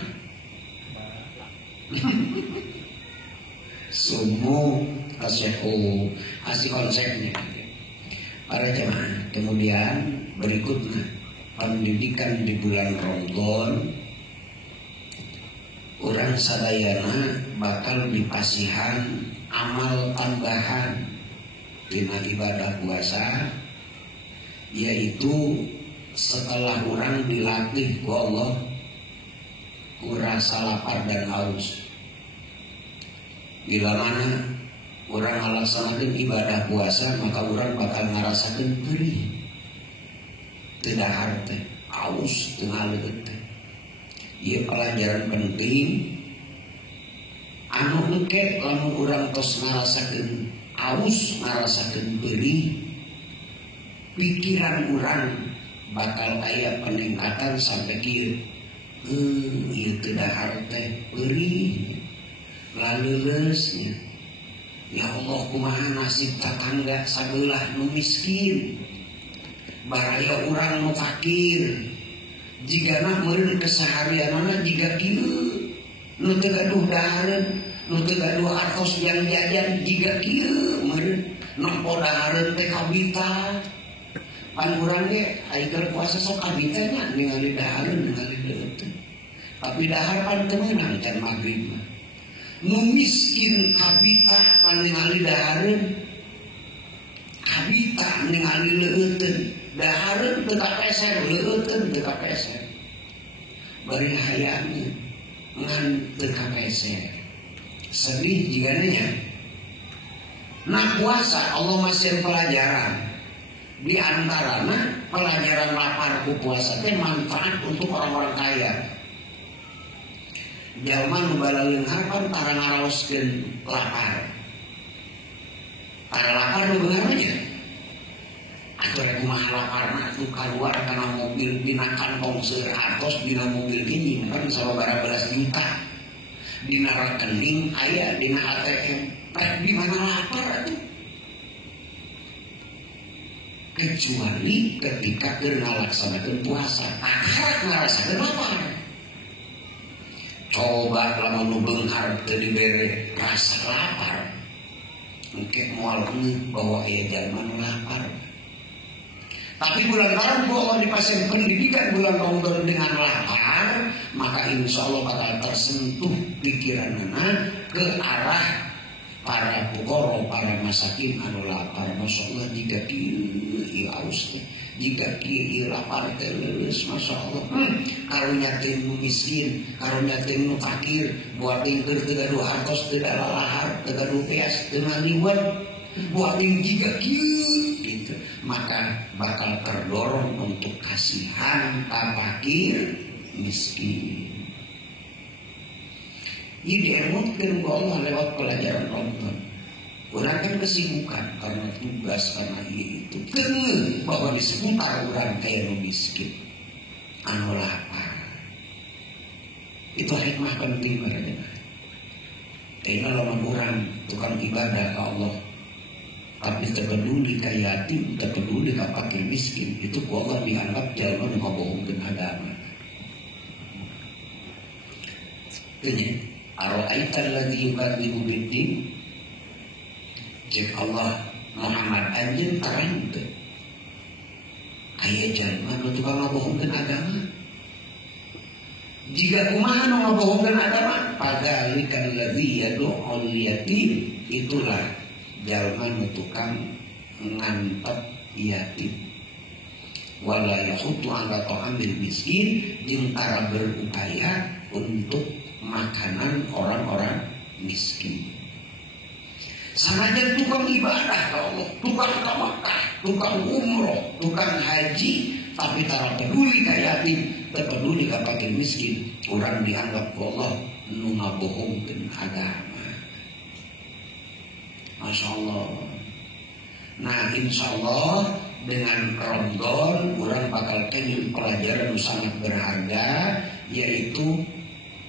Sumu asyhu asih konsepnya. Para jemaah, kemudian berikutnya pendidikan di bulan Ramadan. Orang sadayana bakal dipasihan amal tambahan dina ibadah puasa, yaitu setelah orang dilatih ku Allah ku rasa lapar dan haus. Bila mana orang ngalaksanakeun ibadah puasa, maka orang bakal ngarasakeun perih, teu dahar teh, haus teu ngaleut teh. Ieu pelajaran penting anu engke lamun urang tos ngarasakeun aus, ngarasakeun perih, pikiran urang bakal aya peningkatan sampai kieu. Ieu teu dahar teh perih, laleuleusnya. Ya Allah, kumaha nasib tetangga sabelah nu miskin, baraya urang nu fakir. Jika nak meureun keseharianana jika kieu nu teu gaduh dahareun, nu teu gaduh artos yang jajan jika kieu meureun nempo dahareun teh kabita. Pan urang ge aya keur puasa sok kabita nya ningali dahareun ningali leuteut. Tapi dahar pan teu meunang can magrib mah. Nu miskin kabita pan ningali dahareun, kabita ningali leuteut. Dahareun teu kapeser, leuteun teu kapeser. Bari hayangnya ngan teu kapeser. Sedih jigana. Nah puasa Allah masih pelajaran. Di antarana pelajaran lapar ku puasa teh manfaat untuk orang-orang kaya. Jalma nu balaeung harpan tara ngaraoskeun lapar. Tara lapar nu beungar nya. Atuh rek kumaha laparna atuh kaluar kana mobil dina kantong seueur atos dina mobil ge nyimpen sababaraha belas juta. Dina rekening aya dina ATM. Rek di mana lapar atuh? Kecuali ketika keur ngalaksanakeun puasa, tak ngarasakeun lapar. Coba lamun nu beunghar teu dibere rasa lapar. Engke moal ngeuh bahwa aya jalma nu lapar. Tapi bulan Ramadan Allah dipasang pendidikan bulan Ramadan dengan lapar, maka insya Allah bakal tersentuh pikiranna ke arah para pukoro, para masakin anu lapar. Masya Allah jika kieu aus teh, jika kieu lapar teh leus, masya Allah. Karunya teh nu miskin, karunya teh nu fakir, buating keur teu gaduh hartos, teu lalahar, teu gaduh peas, teu maliwat, buating jika kieu gitu, maka bakal terdorong untuk kasihan ka fakir miskin. Ini diemutkan ke Allah lewat pelajaran Ramadan. Orang kan kesibukan karena tugas, karena itu. Kenal bahwa di seputar orang kaya miskin, anu lapar. Itu hikmah penting mereka. Karena lawan orang tukang ibadah ke Allah, tapi terpeduli ke yatim, terpeduli ke fakir miskin, itu ku Allah dianggap jalma nu ngabohongkeun agama. Ini Ara'aital ladzi yukadzibu biddin. Cek Allah Muhammad anjeun terang teu aya jalma nu tukang ngabohongkeun agama. Jika kumaha nu ngabohongkeun agama, padzalikal ladzi yad'ul yatim, itulah jalma nu tukang ngantep yatim. Wala yahuddu 'ala ta'amil miskin, jeung tara berupaya untuk makanan orang-orang miskin. Sananya tukang ibadah ke Allah, tukang ke Makkah, tukang umroh, tukang haji, tapi tak peduli ke yatim, tak peduli ke fakir miskin, orang dianggap ke Allah nu ngabohongkeun agama. Masya Allah. Nah, insya Allah dengan Ramadan orang bakal kenal pelajaran sangat berharga, yaitu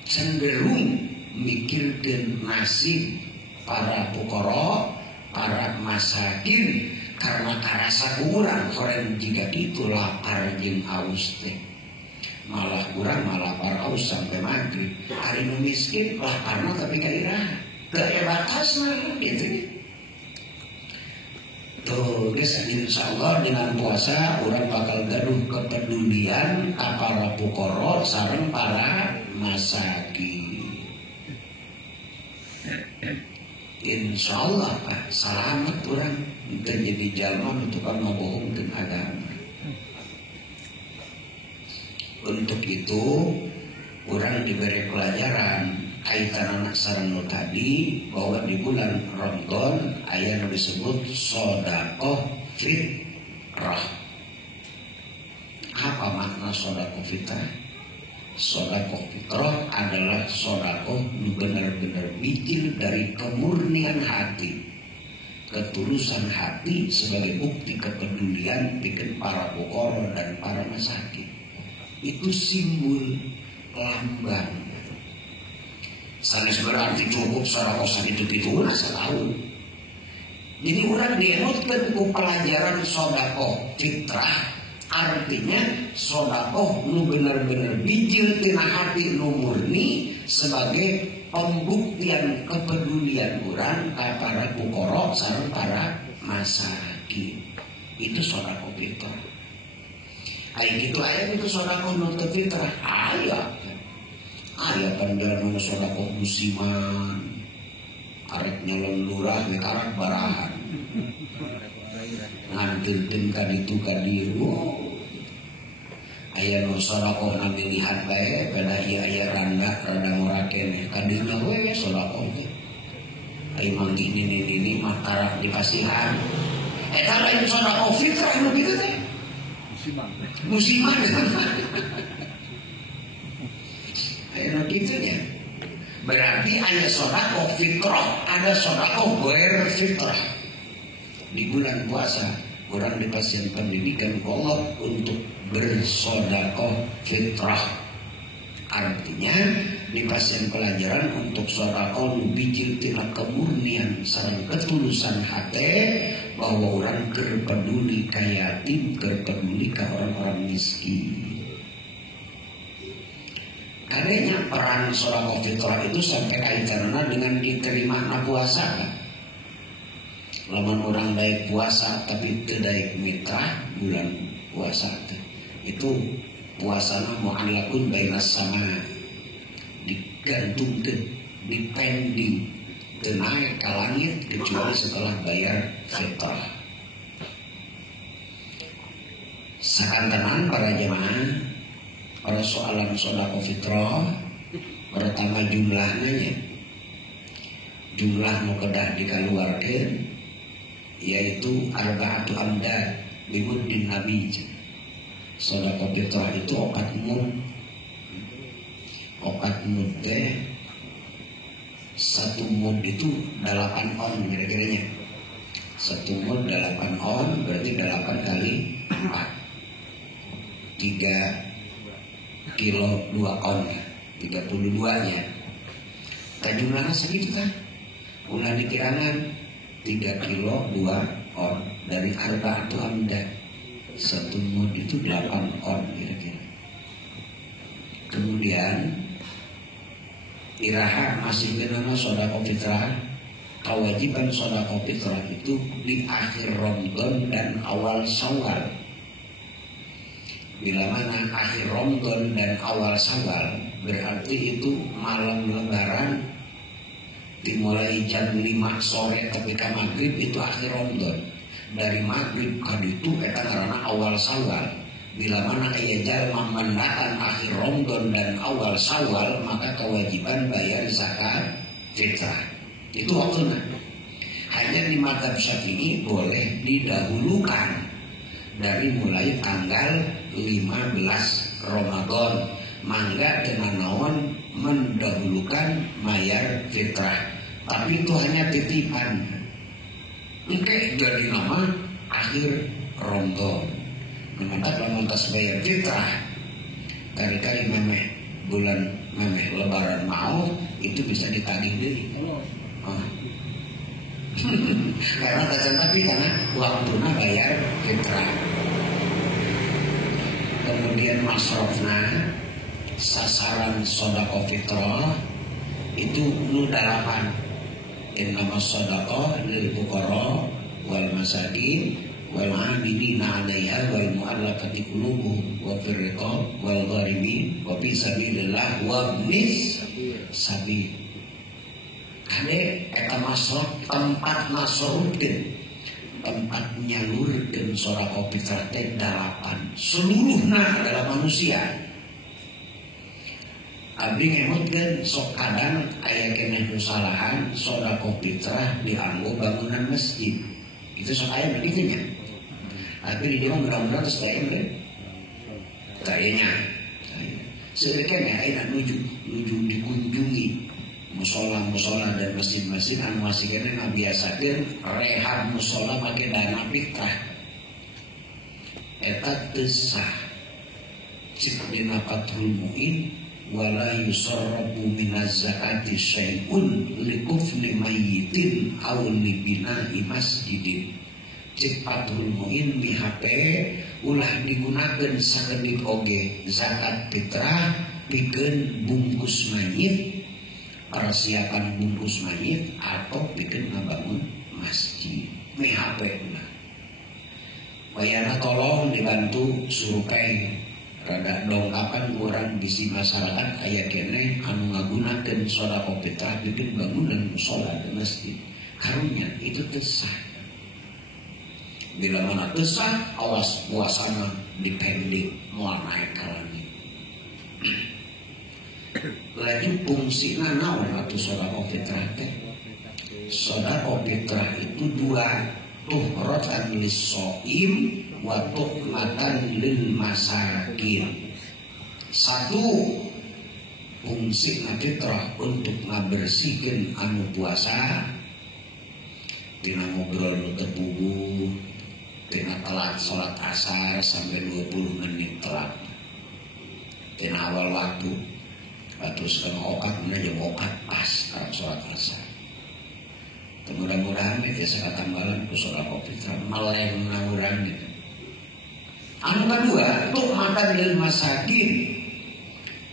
cenderung mikirkeun nasib para pukoro, para masakin, karena karasa kurang orang jika itu lapar jeung aus teh. Malah kurang malah lapar aus sampai maghrib. Hari nu miskin laparna tapi kairah teu aya batasna gitu. Tuh guys, insya Allah dengan puasa orang bakal gaduh kepedulian ka para pukoro sareng para masakin. Insya Allah Pak, selamat orang terjadi jalma untuk ngabohongkeun agama. Untuk itu orang diberi pelajaran kaitan anak sareng tadi, bahwa di bulan Ramadan aya nu disebut sedekah fitrah. Apa makna sedekah fitrah? Sedekah fitrah adalah sedekah nu benar-benar bicil dari kemurnian hati, ketulusan hati sebagai bukti kepedulian bikin para pukor dan para masakin. Itu simbol lambang. Sanes berarti cukup sedekah sakitu-kitu asa tahu. Jadi orang dienutkeun ku pelajaran sedekah fitrah. Artinya sedekah nu benar-benar bijil tina hati nu murni sebagai pembuktian kepedulian urang ka para pukoro sareng para masakin. Itu sedekah fitrah. Aya kitu aya kitu sedekah nu teu fitrah. Aya pandangan sedekah musiman. Arek nyelon lurah we karak barahan. Ngantilkeun ka ditu ka dieu. Aya nu sedekah na milihan bae, pada ieu aya randa ngoraken ka dieu we sedekah teh. Ai manggi ini mah karak dikasihan. Eta lain sedekah fitrah nu kitu teh. Musiman. Ayo gitunya. Berarti ada sedekah fitrah, ada sedekah ghair fitrah. Di bulan puasa orang dikasih pendidikan Allah untuk bersedekah fitrah. Artinya dikasih pelajaran untuk sedekah nu bijil tina kemurnian sareng ketulusan hati, bahwa orang terpeduli ka yatim, terpeduli ka orang-orang miskin. Adanya peran sedekah fitrah itu sampai kaitanna dengan diterima puasa. Lamun orang daek puasa tapi teu daek mitra bulan puasa itu puasana mu'allaqun bainas sama digantungkan, dipending, naik ke langit kecuali setelah bayar fitrah. Sakantenan para jemaah, persoalan sedekah fitrah pertama jumlahnya, jumlah nu kedah dikaluarkeun yaitu arba'atu amdad bimuddin nabi. Sedekah fitrah itu 4 mud. 4 mud teh 1 mud itu 8 on kira-kiranya. 1 mud 8 on berarti 8 kali 4, 3 kilo 2 on, 32 nya. Jumlahnya segitu kan? Ulah dikirakan 3 kilo 2 on dari arba'atu amdad. 1 mud itu 8 on kira-kira. Kemudian iraha masih kenana sedekah fitrah. Kewajiban sedekah fitrah itu di akhir Ramadan dan awal Syawal. Bila mana akhir Ramadan dan awal Syawal berarti itu malam Lebaran dimulai jam 5 sore tapi ke maghrib itu akhir Ramadan. Dari maghrib ke itu eta ngaranna awal Syawal. Bila mana aya jalma mendakan akhir Ramadan dan awal Syawal maka kewajiban bayar zakat fitrah. Itu waktunya. Hanya di mazhab Syafi'i boleh didahulukan dari mulai tanggal 15 Ramadan. Mangga dengan naon mendahulukan bayar fitrah. Tapi itu hanya titipan. Oke, jadi nama akhir Ramadan. Mantap lantas bayar fitrah. Kali-kali memeh bulan memeh Lebaran mau itu bisa ditagih deui. Karena tapi karena waktunya bayar fitrah. Kemudian masrofna sasaran sedekah fitrah itu nu 8. Innama sadaqah lil fuqara wal masakin wal 'amilina 'alaiha wal mu'allafati qulubuhum wa fir riqab wal gharimin wa fi sabilillah wa ibnis sabil. Kade eta masraf tempat masrufkeun, tempat nyalurkeun sedekah fitrah teh 8. Seluruhna adalah manusia. Abdi ngemutkeun sok kadang aya keneh nu salahan sedekah fitrah dianggo bangunan masjid. Itu sok aya begitu nya. Tapi di dieu mudah-mudahan geus aya meureun. Kayaknya. Sedekahnya aya nuju dikunjungi musola-musola dan masjid-masjid anu masih keneh ngabiasakeun rehab musola make dana fitrah. Eta teu sah. Cik dina Fathul Mu'in wala yusarrafu minaz zakati syai'un likufni mayyitin aw libina'i masjidin. Cik Fathul Mu'in BHP ulah digunakeun sakedik oge zakat fitrah pikeun bungkus mayit, persiapan bungkus mayit atau pikeun ngabangun masjid. BHP ulah. Bayana tolong dibantu surupai rada dongkapan orang bisi masyarakat aya keneh anu ngagunakeun sedekah fitrah bikin bangunan mushola di masjid. Karunya itu teu sah. Bila mana teu sah, awas puasana dipending moal naik ka langit. Lagi fungsina naon atuh sedekah fitrah teh? Sedekah fitrah itu 2, tuhratan lis-shaim wa tuhmatan lil masakin. 1, fungsi fitrah untuk ngabersihkeun anu puasa tina ngobrol nu teu puguh, tina telat salat asar sampai 20 menit telat, tina awal waktu terus kana okat mana jeung okat pas karena salat asar. Mudah-mudahan itu sakatambalan ku sedekah fitrah meleng urang gitu. Anu kedua, tuhmatan lil masakin.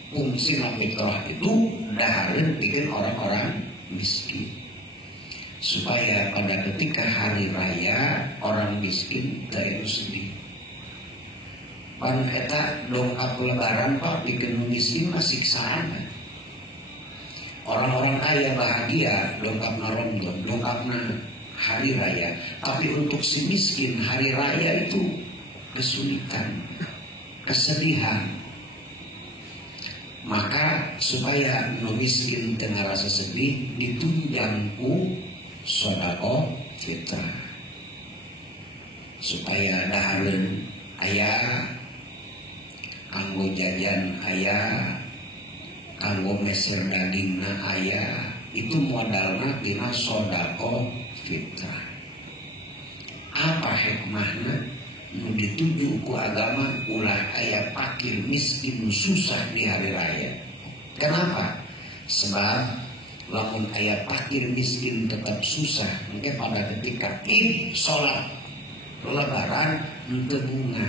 Fungsi fitrah itu dahareun bikin orang-orang miskin. Supaya pada ketika hari raya orang miskin teu sedih. Pan eta dongkap lebaran Pak bikin miskin mah siksaan. Orang-orang kaya bahagia, dongkapna Ramadan, dongkapna hari raya. Tapi untuk si miskin hari raya itu kesulitan, kesedihan. Maka supaya nu miskin tengah rasa sedih ditunjang ku sedekah fitrah. Supaya dahareun aya kanggo jajan aya, kanggo meser dagingna aya, itu modalna tina sedekah fitrah. Apa hikmahna? Nu dituju ku agama ulah aya fakir miskin susah di hari raya. Kenapa? Sebab lamun aya fakir miskin tetap susah, mungkin pada ketika Id sholat lebaran henteu bunga.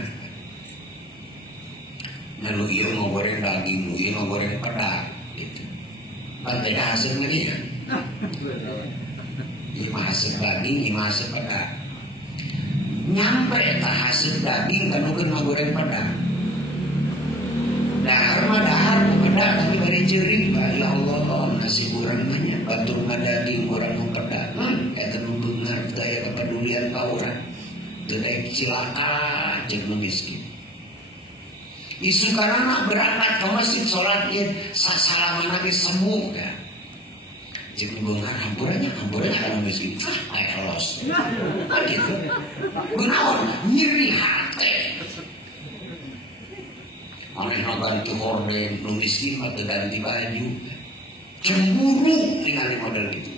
Nah lu ieu ngogoreng daging, lu ieu ngogoreng pedak gitu. Pantai hasil meureun. Ieu mah hasil daging, ieu mah hasil pedak. Nyampe tak hasil daging kan mungkin ngogoreng pedak. Dahar mah dahar pedak tapi bari ceuring ba ya Allah nasi urang banyak batur mah daging urang nu pedak. Eta nu beungar teu aya kepedulian ka urang. Teu daek cilaka jeung nu miskin. Isu karana berangkat ke masjid sholat Id sasalaman nabi sembuh kan. Jeung nu beungar hampurannya kana miskin. Aya los. Kan gitu. Benaon nyeri hate. Manehna ganti horden, nu miskin mah teu ganti baju. Cemburu ningali model gitu.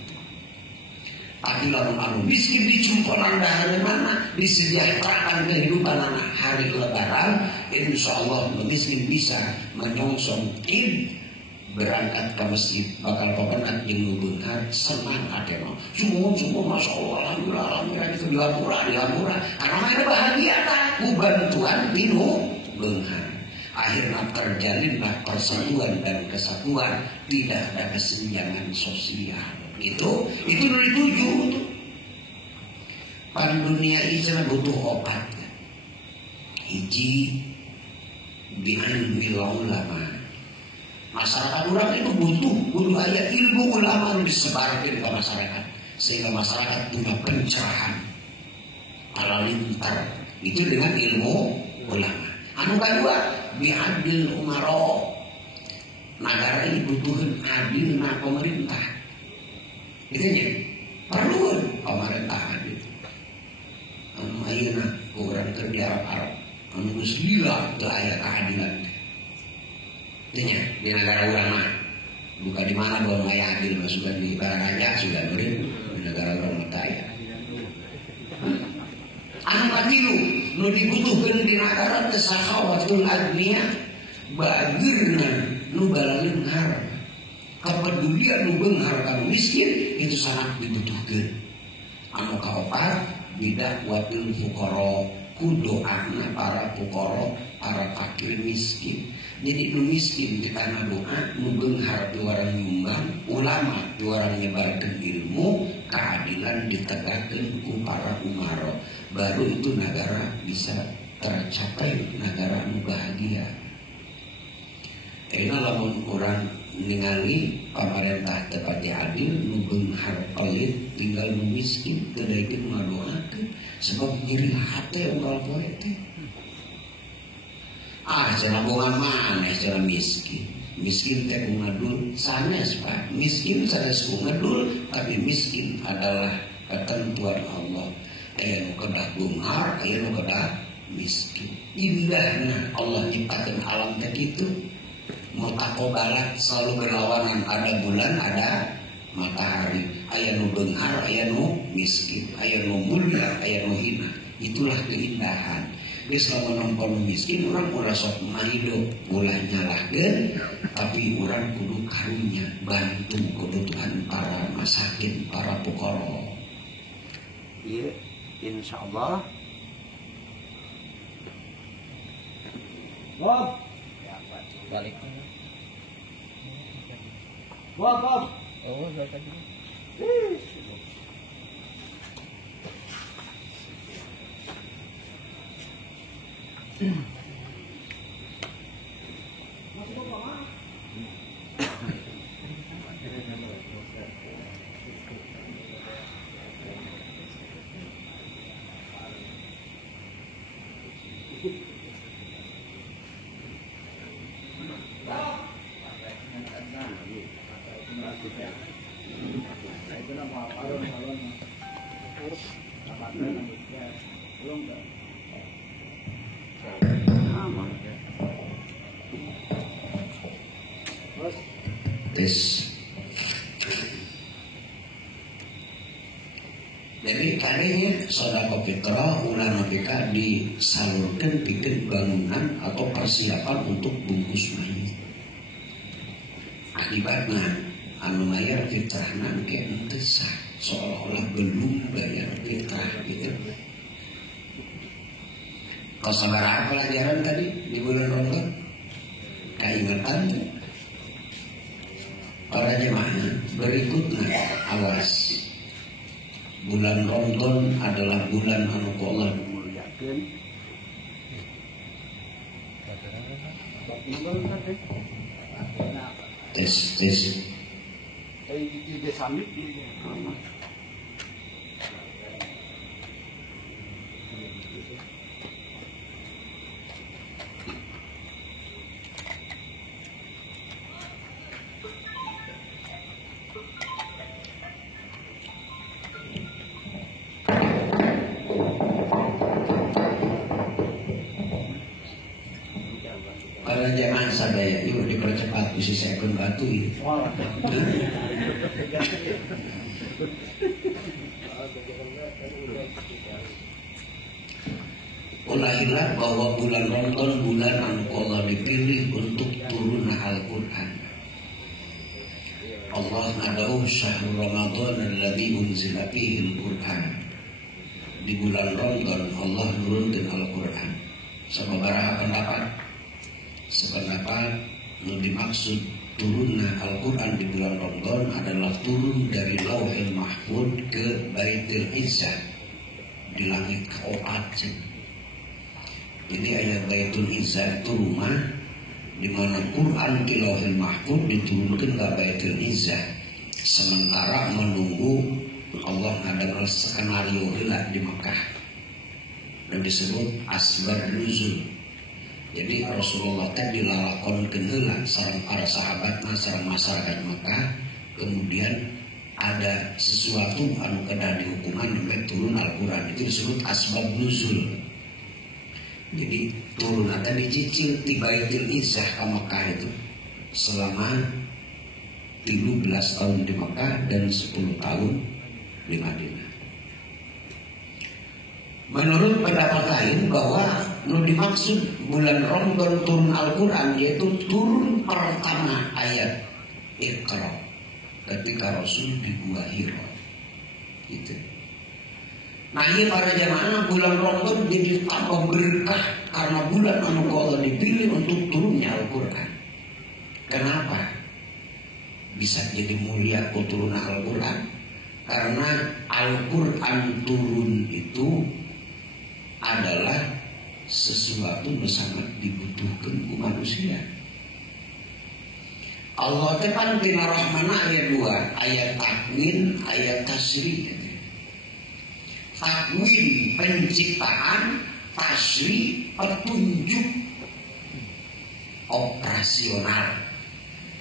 Tapi lamun anu miskin dicumpolan dahareun mana disejahterakan kehidupan anak hari lebaran, insyaallah nu miskin bisa menyongsong Id berangkat ke masjid bakal pepenat jeung nu beungar senang atena. Sungguh masyaallah alhamdulillah itu dihampura karena mereka bahagia tah ku bantuan tinu beungar. Akhirnya terjalinlah persatuan dan kesatuan, tidak ada kesenjangan sosial. Itu dari tujuh. Pan dunia ini butuh obat. Hiji bi'ilmi ulama. Masyarakat orang itu butuh aya ilmu ulama yang disebarkan ke masyarakat sehingga masyarakat punya pencerahan halilintar itu dengan ilmu ulama. Anu kedua bi'adil umaro. Negara ini butuhin adilna pemerintah. Itu nya perlu pemerintah adil. Anu ayeuna urang keur di Arab anu geus gila teu aya keadilan. Itu nya di negara urang mah bukan di mana bahwa aya adil mah sudah di Bararaja sudah meureun di negara urang mah aya. Anu katilu nu dibutuhkeun di negara teh sakhawatul agniya bagirna nu balaleunghar. Kepedulian nu beunghar ka miskin itu sangat dibutuhkeun. Anu kaopat bidakwatil fuqara ku doana para fuqara, para fakir miskin. Jadi nu miskin kita doa nu beunghar di warang nyumbang, ulama di warang nyebarkeun ilmu, keadilan ditegakkeun ku para umaro. Baru itu negara bisa tercapai, negara nu bahagia. Ena lamun orang ningali pemerintah tepat adil nu beunghar pelit tinggal nu miskin teu daekeun ngadoakeun sebab nyeri hate unggal poe teh. Cenah boga maneh cenah miskin. Miskin teh ku ngadul sanes Pak. Miskin sanes ku ngadul tapi miskin adalah ketentuan Allah. Aya nu kedah beunghar, aya nu kedah miskin. Indahna Allah nyiptakeun alam teh kitu. Mutakobalat selalu berlawanan, ada bulan ada matahari, aya nu beunghar aya nu miskin, aya nu mulia aya nu hina. Itulah keindahan. Geus lamun nampa nu miskin urang ulah sok mahidup ulah nyalahkeun, tapi urang kudu karunya bantu kebutuhan para masakin, para fuqara. Ieu insyaallah Bob balik. Bob. Oh, saya tadi. Masuk apa? Tes. Jadi tadinya sedekah fitrah ulah mereka disalurkan bikin bangunan atau persiapan untuk bungkus mayit. Akibatnya anu bayar fitrah nanti ente sah seolah-olah belum bayar fitrah gitu. Kau sabar apa pelajaran tadi di bulan Ramadan? Keingatan para jemaah berikutnya awas. Bulan Ramadan adalah bulan anu Allah dimuliakan. Tes. Para jemaah sadaya, yuk dipercepat bisa saya akan batu ini. Ulahilah bahwa bulan Ramadan bulan anu Allah dipilih untuk turun Al-Quran. Allah ngadau syahrul Ramadan alladzi unzila fihi Al-Quran. Di bulan Ramadan Allah nurunkan Al-Quran. Sababaraha pendapat? Sependapat yang dimaksud turunnya Al-Quran di bulan Ramadan adalah turun dari Lauhil Mahfuz ke Baitul Izzah di langit ke-4. Jadi ayat Baitul Izzah itu rumah di mana Quran di Lauhil Mahfuz diturunkan ke Baitul Izzah, sementara menunggu Allah ada skenario heula di Mekah dan disebut asbab nuzul. Jadi Rasulullah tadi dilalakonkeun heula sareng para sahabatna sareng masyarakat Mekah, kemudian ada sesuatu anu kena dihukuman sampai turun Al-Quran, itu disebut asbab nuzul. Jadi turun ada dicicil di Baitul Izzah ke Mekah itu selama 13 tahun di Mekah dan 10 tahun di Madinah. Menurut pendapat lain bahwa dimaksud bulan Ramadan turun Al-Quran yaitu turun pertama ayat Iqra ketika Rasul di Gua Hira. Gitu. Nah ini para jamaah bulan Ramadan jadi tambah berkah karena bulan anu Allah dipilih untuk turunnya Al-Quran. Kenapa bisa jadi mulia turun Al-Quran? Karena Al-Quran turun itu adalah sesuatu yang sangat dibutuhkan ku manusia. Allah tepan tina rahmana ayat 2, ayat takwin, ayat tasri. Takwin penciptaan, tasri petunjuk operasional.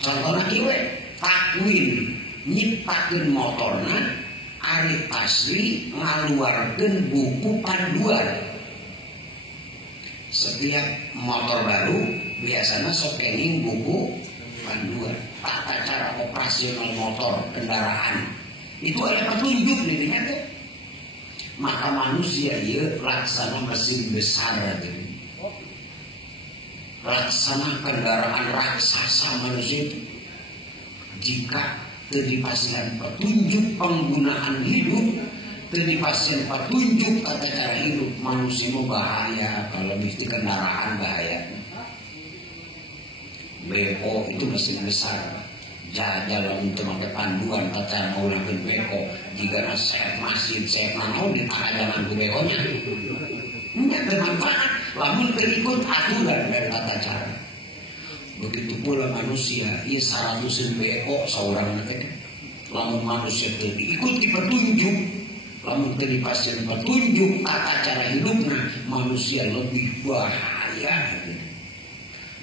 Contohnya kieu takwin nyiptakeun motorna, ari tasri ngaluarkeun buku panduan. Setiap motor baru biasanya scanning buku panduan tata cara operasional motor kendaraan itu ada petunjuk nih ternyata. Maka manusia ya laksana mesin besar gitu. Laksana kendaraan raksasa manusia itu jika terdipastikan petunjuk penggunaan hidup, terdipastikan petunjuk tata cara hidup, manusia mau bahaya kalau mesti kendaraan bahaya. BO itu mesin besar, jajal untuk pakai panduan tata cara menggunakan BO. Jika saya masih saya mau di jangan ke BO nya, tidak bermanfaat. Lamun terikut aturan dari tata cara. Begitu pula manusia, ia 100 BO seorang nanti. Lamun manusia itu diikuti petunjuk, lamun terdipastikan petunjuk tata cara hidupnya, manusia lebih bahaya.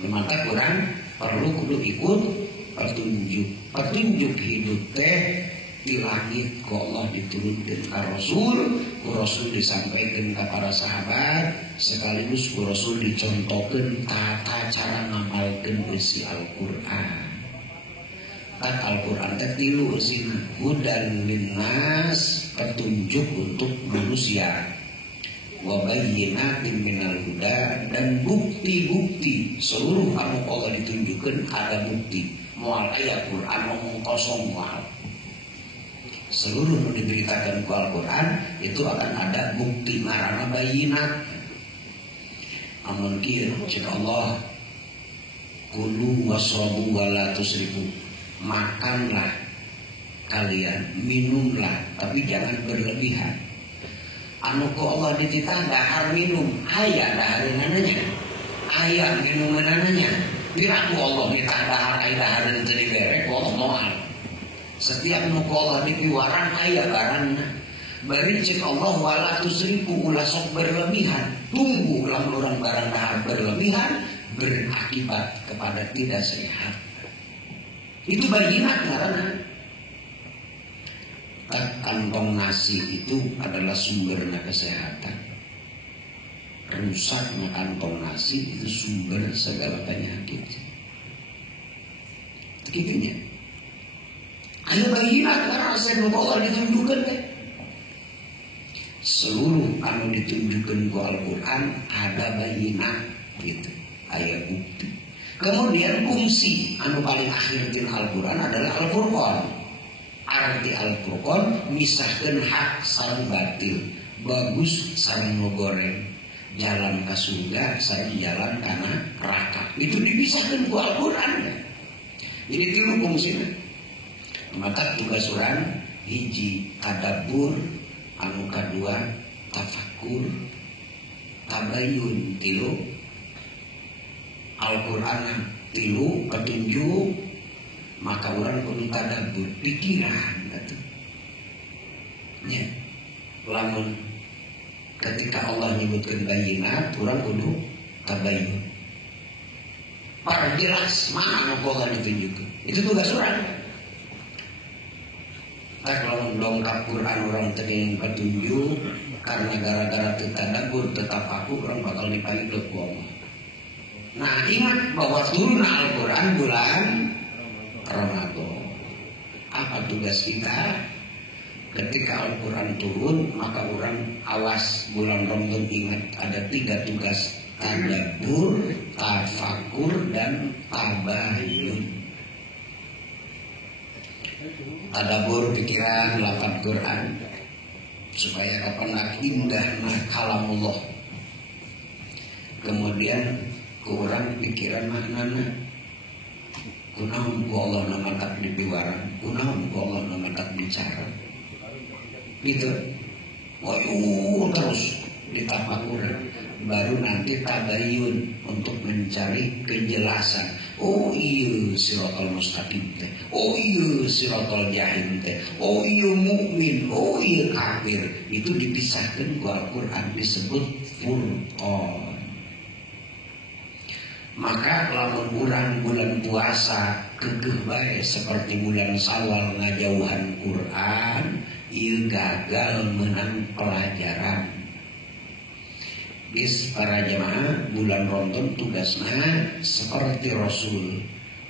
Maka kurang perlu kudu ikut petunjuk. Petunjuk hidup teh di langit ku Allah diturunkan ke Rasul, ku Rasul disampaikan ke para sahabat, sekaligus ku Rasul dicontohkan tata cara ngamalkan isi Al-Quran. Kan Al-Quran teh tilu sih, hudan linnas, petunjuk untuk manusia, wa bayyinatin minal huda, dan bukti-bukti. Seluruh anu Allah ditunjukkan ada bukti. Moal aya Quran ngomong kosong moal. Seluruh yang diberitakan ke Al-Quran itu akan ada bukti marana bayinat. Amun kieu cek Allah, kulu wasrabu wala tusrifu, makanlah kalian, minumlah, tapi jangan berlebihan. Anu ku Allah dititah dahar minum, aya dahar nananya, aya minum nananya. Piraku Allah dititah dahar aya dahar teu diberek, Allah moal. Setiap nuku Allah dipiwaran aya barangna. Bari cek Allah wala tusrifu, ulah sok berlebihan. Tunggu lamun urang barang dahar berlebihan berakibat kepada tidak sehat. Itu bayinat ngaranna. Kantong nasi itu adalah sumbernya kesehatan. Rusaknya kantong nasi itu sumber segala penyakit. Begitunya. Ayo bayinat karena saya Allah ditunjukkan deh. Seluruh anu ditunjukkan ke Al-Quran ada bayinat gitu, ayat bukti. Kemudian fungsi anu paling akhir di Al-Quran adalah Al-Furqan. Arti Al-Furqan misahkan hak sareng batil, bagus sareng ngogoreng, jalan ke surga sareng jalan kana neraka. Itu dipisahkan ke Al-Quran ya. Jadi itu fungsinya. Maka tugas orang hiji tadabbur, anu kadua tafakur, tabayun tilu, Al-Quran tilu petunjuk, maka orang kudu tadabbur pikiran gitu. Ya, lamun ketika Allah nyebutkan bayinat, orang kudu tabayun. Para jelas mana Allah ditunjukkan. Itu tugas orang. Kalau dongkap Quran orang teringin petunjuk, karena gara-gara tadabur tetap aku orang bakal dipanggil ke Allah. Nah ingat bahwa turun Al-Quran bulan Ramadan. Apa tugas kita? Ketika Al-Quran turun, maka orang awas bulan Ramadan. Ingat ada 3 tugas: tadabur, tafakur, dan tabayun. Tadabur pikiran lafaz Quran supaya kapan indah kalamullah. Kemudian kurang pikiran maknana. Kunaon ku Allah nama tak dipiwaran, kunaon ku Allah nama tak bicara. Gitu. Wayu terus ditafakuran. Baru nanti tabayun untuk mencari kejelasan. Oh iya siratal mustaqim teh. Oh iya siratal jahim teh. Oh iya mukmin. Oh iya kafir. Itu dipisahkan ke Al-Quran disebut Furqan. Maka lamun urang bulan puasa kekeh bae seperti bulan Syawal ngajauhan Quran, ieu gagal menang pelajaran. Bis para jemaah bulan Ramadan tugasnya seperti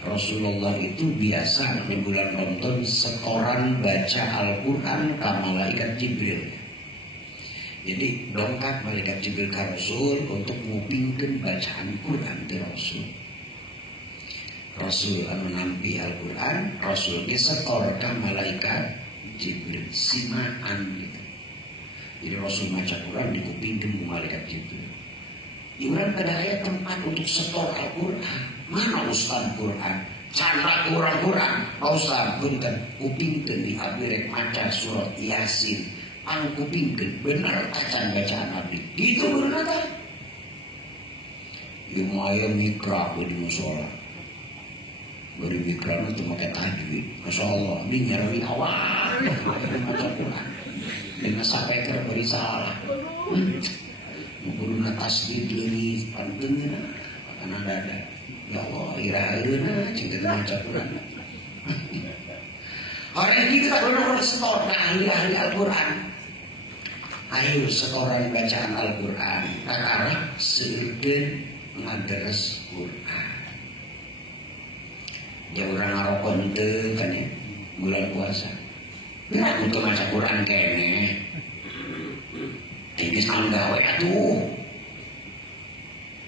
Rasulullah itu biasa di bulan Ramadan setoran baca Al-Quran ke malaikat Jibril. Jadi dongkap malaikat Jibril ke Rasul untuk ngupingkeun bacaan Quran di Rasul. Rasul anu nampi Al-Quran, Rasul disetor ke malaikat Jibril simaan gitu. Jadi Rasul baca Quran dikupingkeun ku malaikat Jibril. Iuran pada ayat tempat untuk setor Al-Quran. Mana Ustaz Quran? Canda kurang Pak Ustaz punten kupingkeun di abdi rek maca surat Yasin. Anu kupingkeun bener acan bacaan abdi. Itu bener tah? Ieu mah aya mikra di mushola. Bari mikra teh make tajwid. Masyaallah, abdi nyarawi awal maca Quran. Dengan sampai terberi salah guruna tasbih deui panteunna kana dada ya Allah ira-irana cing teu maca Quran. Hari ini kita benar-benar setor ahli-ahli Al-Quran. Ayo setoran bacaan Al-Quran kakara seukeun ngaderes Quran. Ya orang ngarokok itu kan ya bulan puasa. Nah untuk maca Quran kene. Ini sanggah we atuh.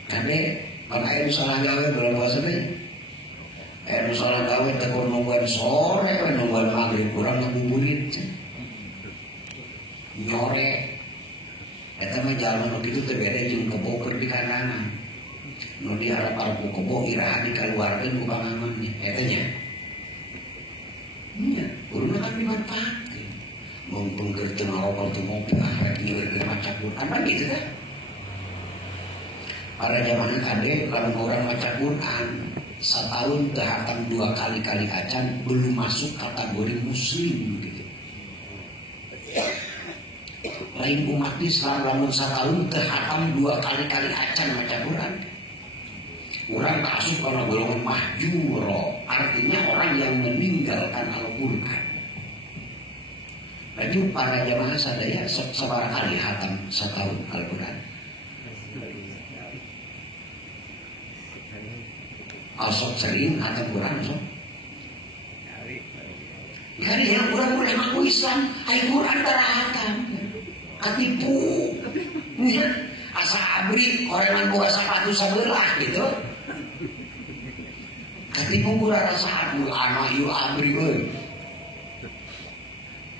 Kade kan aya salah gawe bulan puasa teh. Aya salah gawe teh kur nungguan sore we nungguan maghrib kurang ngabuburit. Nyore. Eta mah jalma nu kitu teh beda jeung kebo keur di kanan. Nu di harap-harap kebo iraha dikeluarkeun ku pangaman eta nya. Nya, urang kan dimanfaatkeun. Mumpung keur teu ngarokol teu ngopi arek ngeureun maca Quran kan gitu teh. Para jamaah kade lamun urang maca Quran setahun teu hatam 2 kali acan belum masuk kategori muslim gitu. Lain umat Islam lamun setahun teu hatam 2 kali acan maca Quran. Orang kasus kalau golongan mahjuro, artinya orang yang meninggalkan Al-Quran. Jadi para jamaah sadaya seberapa kali hatam setahun Al-Quran? Asok sering hatam Quran sok. Hari yang kurang boleh mengaku Islam, Al-Quran terhatam. Katipu, asa abri orang yang buka sepatu sebelah gitu. Katipu kurang rasa abu anak yu abri oi.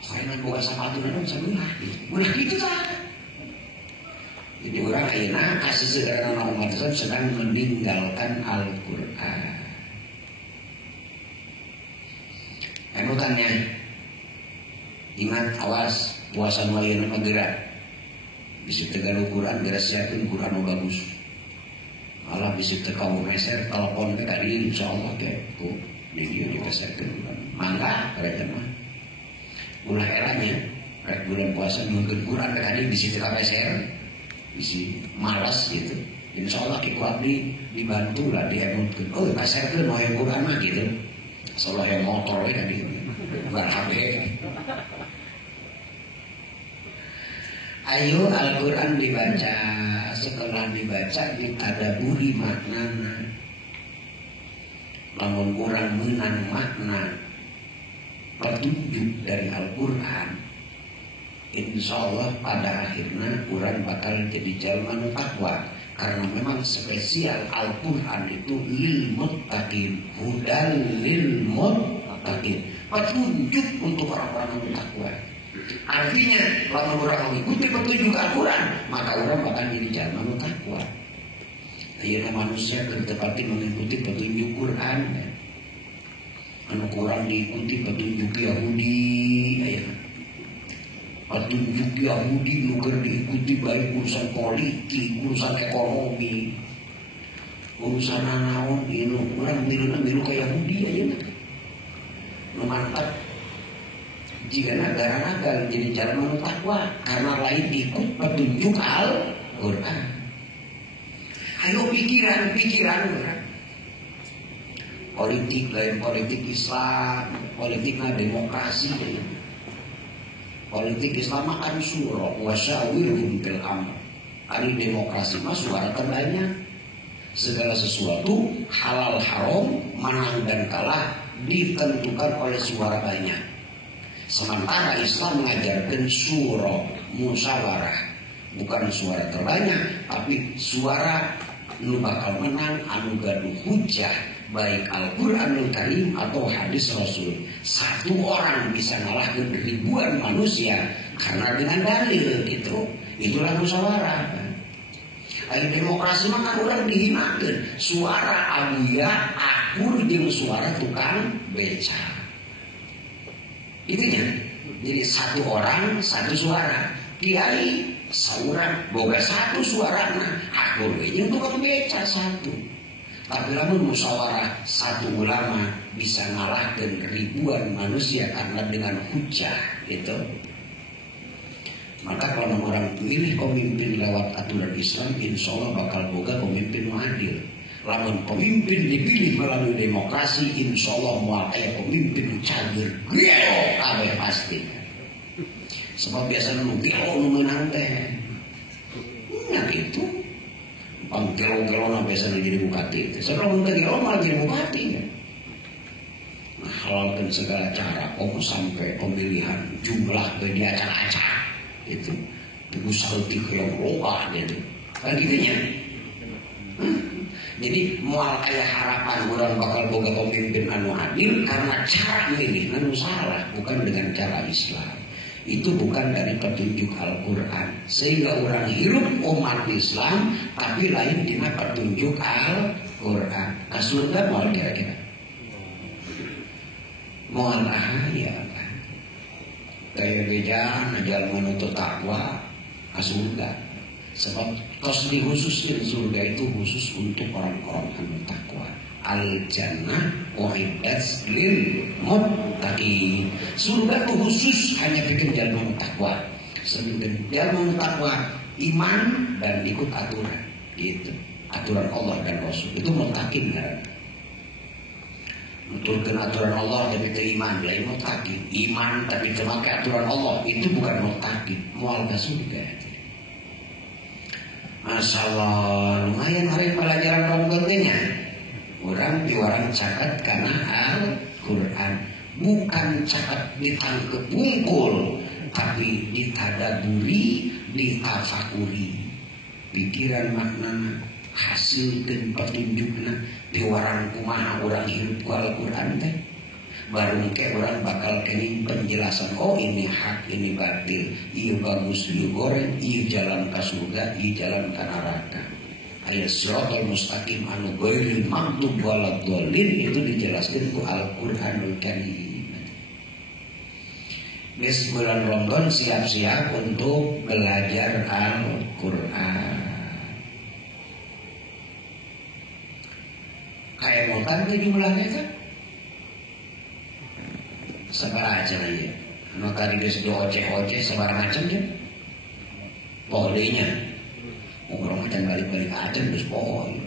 Orang yang buka sepatu nanti sebelah gitu. Udah gitu tak. Jadi orang enak kasih segera nama umat Islam sedang meninggalkan Al-Quran. Anu tanya, ingat awas puasa mulai nama gerak. Bisa tegar Quran, gerak siapin Quran yang bagus. Malah bisa tekau meser, telepon ke tadi, insya Allah kayak tuh video dikeserkan Quran. Mangga, mereka mah. Ulah eranya, kayak bulan puasa nonton Quran ke tadi bisa tekau meser, bisa malas gitu. Insya Allah ibu abdi dibantu lah diemutkan. Oh, meserkan mau yang Quran mah gitu. Soalnya yang motor ya tadi, bukan HP. Ayo Al-Quran dibaca, setelah dibaca ditadaburi maknana. Lamun orang menang makna petunjuk dari Al-Quran, insya Allah pada akhirnya orang bakal jadi jalma nu takwa. Karena memang spesial Al-Quran itu lil muttaqin, hudan lil muttaqin, petunjuk untuk orang-orang yang takwa. Artinya kalau orang mengikuti petunjuk Al-Quran, maka orang bakal jadi jalma nu takwa. Ayeuna manusia bertepati mengikuti petunjuk Quran. Anu kurang diikuti petunjuk Yahudi, ayeuna. Petunjuk Yahudi nuker diikuti baik urusan politik, urusan ekonomi, urusan naon ini kurang milu ke Yahudi ayeuna. Nu mantap. Jika negara-negara jadi jalan takwa karena lain ikut petunjuk Al-Quran. Ayo pikiran orang. Politik lain politik Islam, politiknya demokrasi. Politik Islam akan surah wasyawirhum fil amr. Ari demokrasi mah suara terbanyak. Segala sesuatu halal haram, menang dan kalah ditentukan oleh suara banyak. Sementara Islam mengajarkan surah musyawarah, bukan suara terbanyak, tapi suara nu bakal menang anu gaduh hujah, baik Al-Quranul Karim atau hadis Rasul. Satu orang bisa ngalahkan ribuan manusia karena dengan dalil itu. Itulah musyawarah. Ayo demokrasi maka orang dihinakan suara abuya akur jeung suara tukang beca. Itunya. Jadi satu orang satu suara. Kiai sauran boga satu suara nah akur we tukang beca satu. Tapi lamun musyawarah satu ulama bisa ngalahkan ribuan manusia karena dengan hujah gitu. Maka kalau orang pilih pemimpin lewat aturan Islam, insya Allah bakal boga pemimpin adil. Lamun pemimpin dipilih melalui demokrasi, insya Allah mual aya pemimpin cager gelo kabeh pasti. Sebab biasa nu gelo nu meunang teh. Nah gitu. Pang gelo-gelo na biasa jadi bupati. Sebelum teh gelo malah jadi bupati. halalkan segala cara. Sampai pemilihan jumlah di acara-acara itu berusaha yang roba gitu kan gitunya. Jadi mual kayak harapan orang bakal boga pemimpin anu adil karena cara milih anu salah, bukan dengan cara Islam. Itu bukan dari petunjuk Al-Quran. Sehingga orang hirup umat Islam tapi lain dina petunjuk Al-Quran. Kasurga mual kira-kira mual ya kan. Kayak beja najal menuntut takwa kasurga. Sebab tosli khusus di surga itu khusus untuk orang-orang yang takwa. Al-jannah uiddat lil muttaqin. Surga itu khusus hanya bikin jalan takwa. Sebenarnya jalan takwa iman dan ikut aturan. Gitu. Aturan Allah dan Rasul itu muttaqin kan. Nuturkeun aturan Allah tapi teu iman, lain muttaqin. Iman tapi teu make aturan Allah itu bukan muttaqin, moal ka surga. Masalah lumayan hari pelajaran ronggolnya. Orang piwarang cakat karena Al-Quran. Bukan cakat ditangkep bungkul, tapi ditadaburi, ditafakuri. Pikiran maknana, hasil dan petunjukna piwarang kumaha orang hidup ku Al-Quran teh. Baru ke orang bakal kening penjelasan. Oh ini hak, ini batil. Iya bagus, iya goreng. Iya jalan ke surga, iya jalan ke neraka. Ayat siratal mustaqim anu ghairil maghdub waladdallin itu dijelaskan ku Al-Qur'anul Karim. Geus bulan Ramadan siap-siap untuk belajar Al-Qur'an. Kayak motan ke jumlahnya kan? Sabar aja lah ya. Anu tadi geus oceh-oceh sabar macam kan? Pohlinya. Orang macam balik-balik aja terus pohon.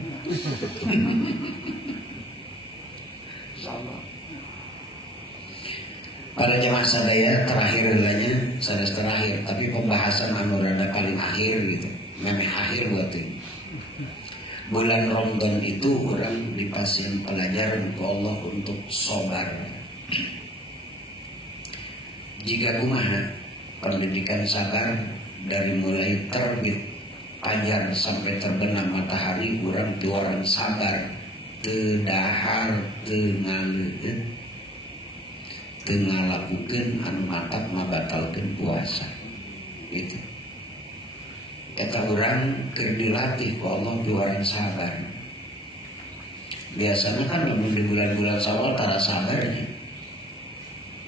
Sama. Pada jamaah sadaya terakhir lanya, sadas terakhir, tapi pembahasan anu rada paling akhir gitu. Memang akhir buat ini. Bulan Ramadan itu orang dipasien pelajaran ke Allah untuk sabar. Jika kumaha pendidikan sabar dari mulai terbit fajar sampai terbenam matahari urang orang sabar teu dahar teu ngaleut teu ngalakukeun anu mantap ngabatalkeun puasa gitu. Eta urang keur dilatih ku Allah orang sabar. Biasanya kan di bulan-bulan Syawal tara sabarnya.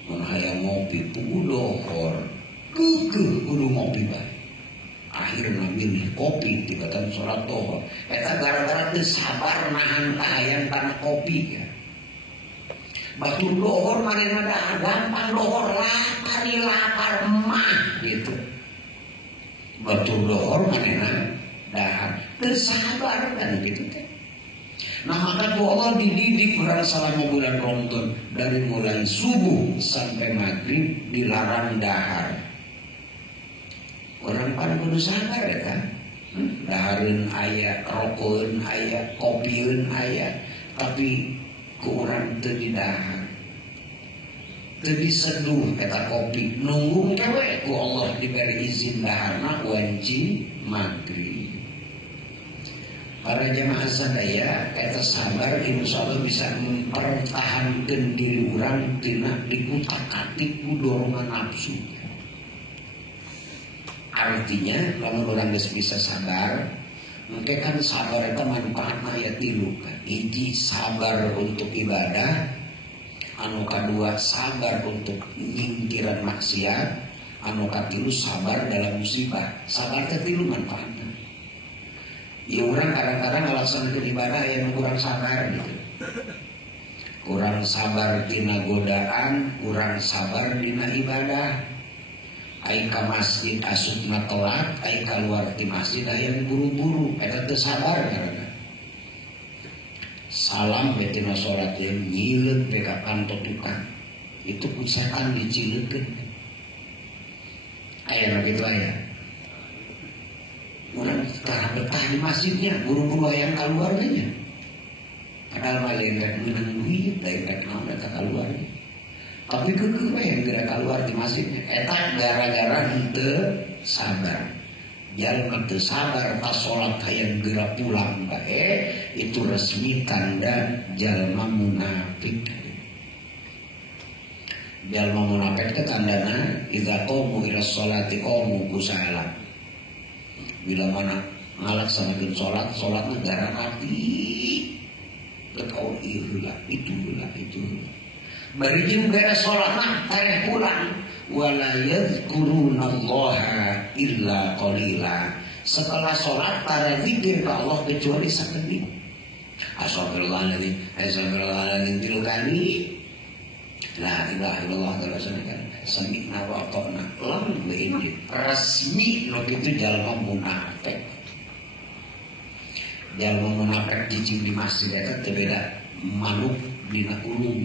Mun hayang ngopi kudu dohor, keukeuh kudu ngopi bae. Akhirna milih kopi tibatan sholat dohor. Eta gara-gara teu sabar nahan tahayan kana kopi ya. Batur dohor manehna dah gampang dohor lapar emah gitu. Batur dohor manehna dah teu sabar kan gitu teh. Nah maka Allah dididik orang selama bulan Ramadan dari mulai subuh sampai maghrib dilarang dahar. Orang pada kudu sabar ya kan. Dahareun aya, rokoeun aya, kopieun aya, tapi ku urang teu didahar. Teu diseduh eta kopi, nunggu kewe ku Allah diberi izin daharna wanci maghrib. Para jamaah sadaya eta sabar insyaallah bisa mempertahankan diri urang tina dikutak-atik ku dorongan nafsu. Artinya kalau orang bisa sabar, mungkin kan sabar itu manfaatnya ya tilu kan. Hiji sabar untuk ibadah, anu kedua sabar untuk nyingkiran maksiat, anu katilu sabar dalam musibah. Sabar teh tilu manfaatnya. Ya orang kadang-kadang ngelaksanakeun ibadah yang kurang sabar gitu. Kurang sabar dina godaan, kurang sabar dina ibadah. Ai ka masjid asupna telat, ai keluar ti masjid aya buru-buru, eta teu sabar karena. Salam betina salat yang nyileut be ka pantotukan. Itu ku setan dicileukeun. Aya nu kitu aya. Orang sekarang betah di masjidnya, buru-buru yang keluarnya. Padahal lain rek menang duit, lain rek naon eta keluarnya. Tapi kekeh yang gerak keluar di masjidnya. Eta gara-gara henteu sabar. Jalma teu sabar pas sholat hayang gerak pulang bae, itu resmi tanda jalma munafik. Jalma munafik itu tandana idza qamu ila sholati qamu kusala. Bila mana ngalaksanakeun sholat negara mati. Kau itu lah. Bari jeung beres sholatna teh pulang. Wala yadhkurunallaha illa qalila. Setelah sholat tara zikir ke Allah kecuali sakedik. Astagfirullahaladzim, astagfirullahaladzim 3 kali. La ilaha illallah talasan. Sami'na wa ata'na. Lam ini resmi lo kitu jalma munafik. Jalma munafik cicing di masjid eta teu beda manuk dina ulung.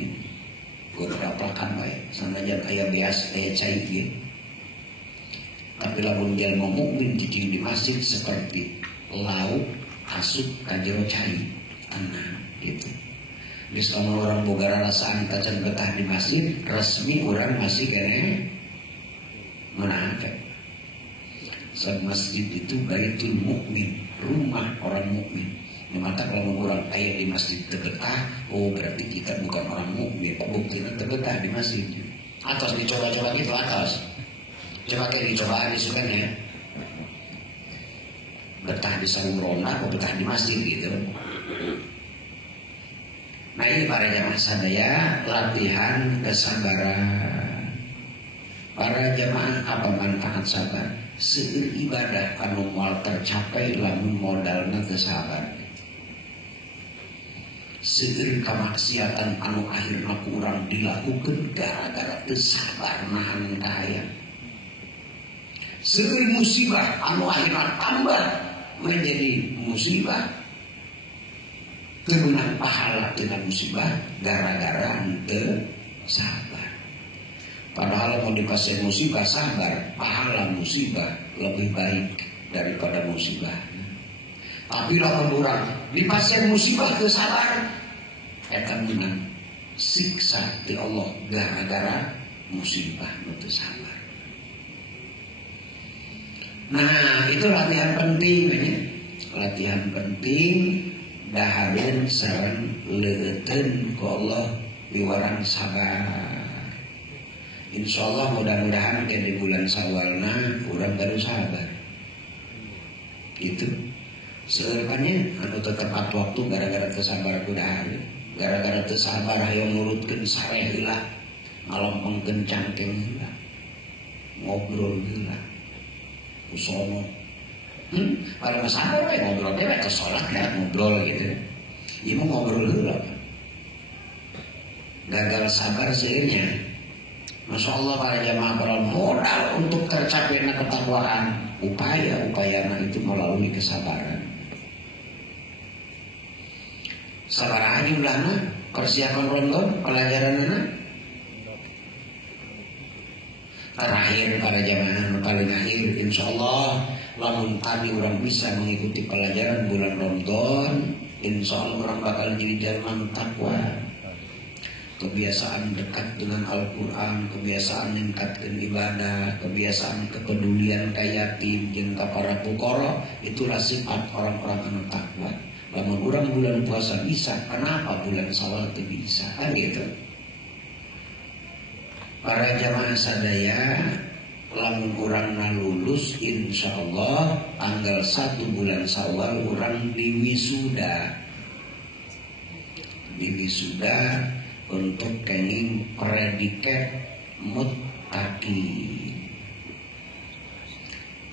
Godaplakan bae, sanajan aya beas aya cai ieu. Tapi lamun jalma mukmin cicing di masjid seperti lauk asup ka jero cai. Tenang gitu. Geus lamun urang boga rarasaan tacan betah di masjid, resmi urang masih kene munafik. Sebab masjid itu baitul mukmin, rumah orang mukmin. Mata kalau orang kaya di masjid terbetah, oh berarti kita bukan orang mukmin. Buktinya terbetah di masjid. Atas dicoba-coba gitu atas. Coba kayak dicobaan disukan ya. Betah di sarung ronda, atau betah di masjid gitu. Nah ini para jamaah sadaya latihan kesabaran. Para jamaah apa manfaat sabar? Seueur ibadah anu moal tercapai lamun modalna teu sabar. Seueur kamaksiatan anu akhirna kurang dilakukeun gara-gara teu sabar nahan kahayang. Seueur musibah anu akhirna tambah menjadi musibah. Teu meunang pahala tina musibah gara-gara teu sabar. Padahal mau dipasai musibah sabar, pahala musibah lebih baik daripada musibah. Tapi lamun urang dipasai musibah teu sabar, eta menang siksa ti Allah gara-gara musibah teu sabar. Nah, itu latihan penting ini. Latihan penting dahareun sareng leueteun ku Allah wiwarang sabar. Insyaallah mudah-mudahan di bulan Syawalna urang baru sabar. Itu seureupannya anu teu tepat waktu gara-gara teu sabar kudahareun. Gara-gara teu sabar hayang nurutkeun sareh heula. Ngalompengkeun cangkeng heula. Ngobrol heula. Usono. Pada masalah we ngobrol teh ke salat ya ngobrol gitu. Ieu ngobrol heula. Gagal sabar seueurnya. Masya Allah para jamaah para modal untuk tercapainya ketakwaan. Upaya-upayana itu melalui kesabaran. Sabar aja ulana persiapan Ramadan pelajaranana. Terakhir para jamaah paling akhir insya Allah lamun kami orang bisa mengikuti pelajaran bulan Ramadan, insya Allah orang bakal jadi jalma takwa. Kebiasaan dekat dengan Al-Quran, kebiasaan meningkatkan ibadah, kebiasaan kepedulian ka yatim jeung ka para fuqara, itulah sifat orang-orang anu takwa. Lamun urang bulan puasa bisa, kenapa bulan Syawal teu bisa? Kan gitu. Para jamaah sadaya, lamun urang lulus insyaallah tanggal 1 bulan Syawal urang diwisuda. Diwisuda untuk kenging predikat muttaqi.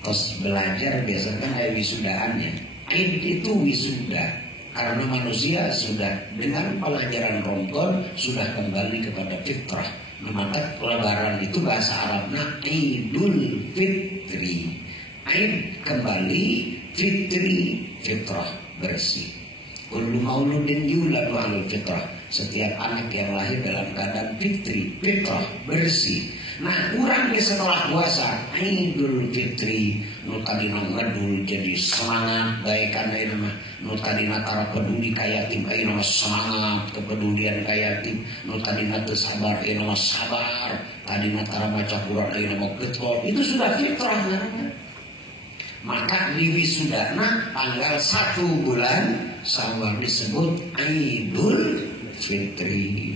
Terus belajar biasanya kan kayak wisudaannya. Aid itu wisuda karena manusia sudah dengan pelajaran Ramadan sudah kembali kepada fitrah. Maka lebaran itu bahasa Arabnya Idul Fitri. Aid kembali, fitri fitrah bersih. Kullu mauludin yuladu alal fitrah. Setiap anak yang lahir dalam keadaan fitrah, bersih. Nah, kurang setelah puasa Idul Fitri nu tadina ngedul jadi semangat bae kana nama nu tadina tara peduli ka yatim ayeuna semangat kepedulian ka yatim nu tadina teu sabar ayeuna sabar tadina tara maca Quran ayeuna getol itu sudah fitrah namanya. Maka di wisudana tanggal 1 bulan Syawal disebut Idul Fitri.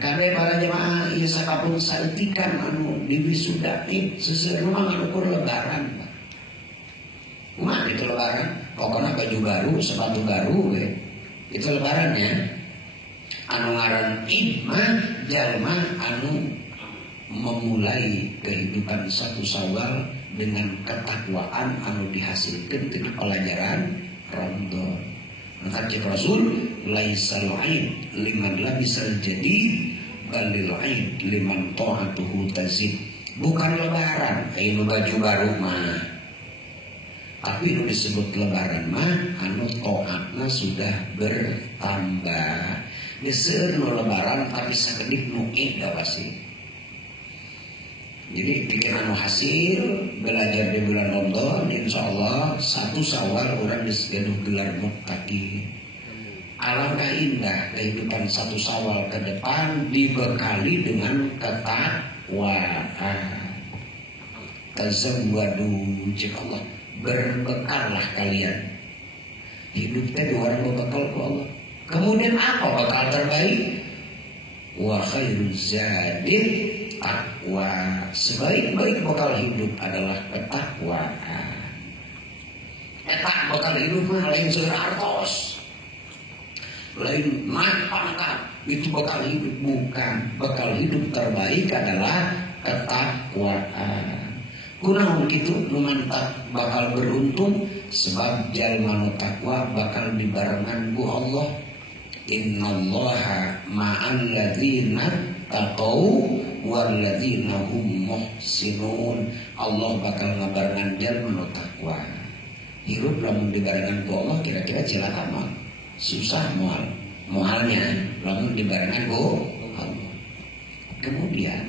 Karena para jemaah ieu sakapun saeutikan anu di wisuda seueur mah ngukur lebaran. Kumaha itu lebaran? Pokoknya baju baru, sepatu baru we. Itu lebarannya. Anu ngaran Id mah jalma anu memulai kehidupan 1 Syawal dengan ketakwaan anu dihasilkan dari pelajaran Ramadan. Maka cek Rasul laisal aid liman labisal jadid balil aid liman ta'atuhu tazid. Bukan lebaran anu baju baru mah, tapi nu disebut lebaran mah anu taatna sudah bertambah. Geuseur nu lebaran tapi sakedik nu ida pasti. Jadi bikin anu hasil belajar di bulan Ramadan, insya Allah 1 Syawal orang disgeduh gelar muttaqin. Alangkah indah kehidupan 1 Syawal ke depan dibekali dengan ketakwaan. Tazawwadu cek Allah, berbekallah kalian. Hidupnya dua orang berbekal ke Allah. Kemudian apa bekal terbaik? Wa khairuz zadin takwa. Sebaik-baik bekal hidup adalah ketakwaan. Etak bekal hidup mah lain seueur artos, lain naik pangkat, itu bekal hidup bukan. Bekal hidup terbaik adalah ketakwaan. Kunaon kitu nu mantap bakal beruntung sebab jalma nu takwa bakal dibarengan ku Allah. Innallaha ma'al ladzina taqau walladzina hum muhsinun. Allah bakal ngabarengan jalma nu takwa. Hirup lamun dibarengan ku Allah kira-kira cilaka mah susah moalnya lamun dibarengan ku Allah. Kemudian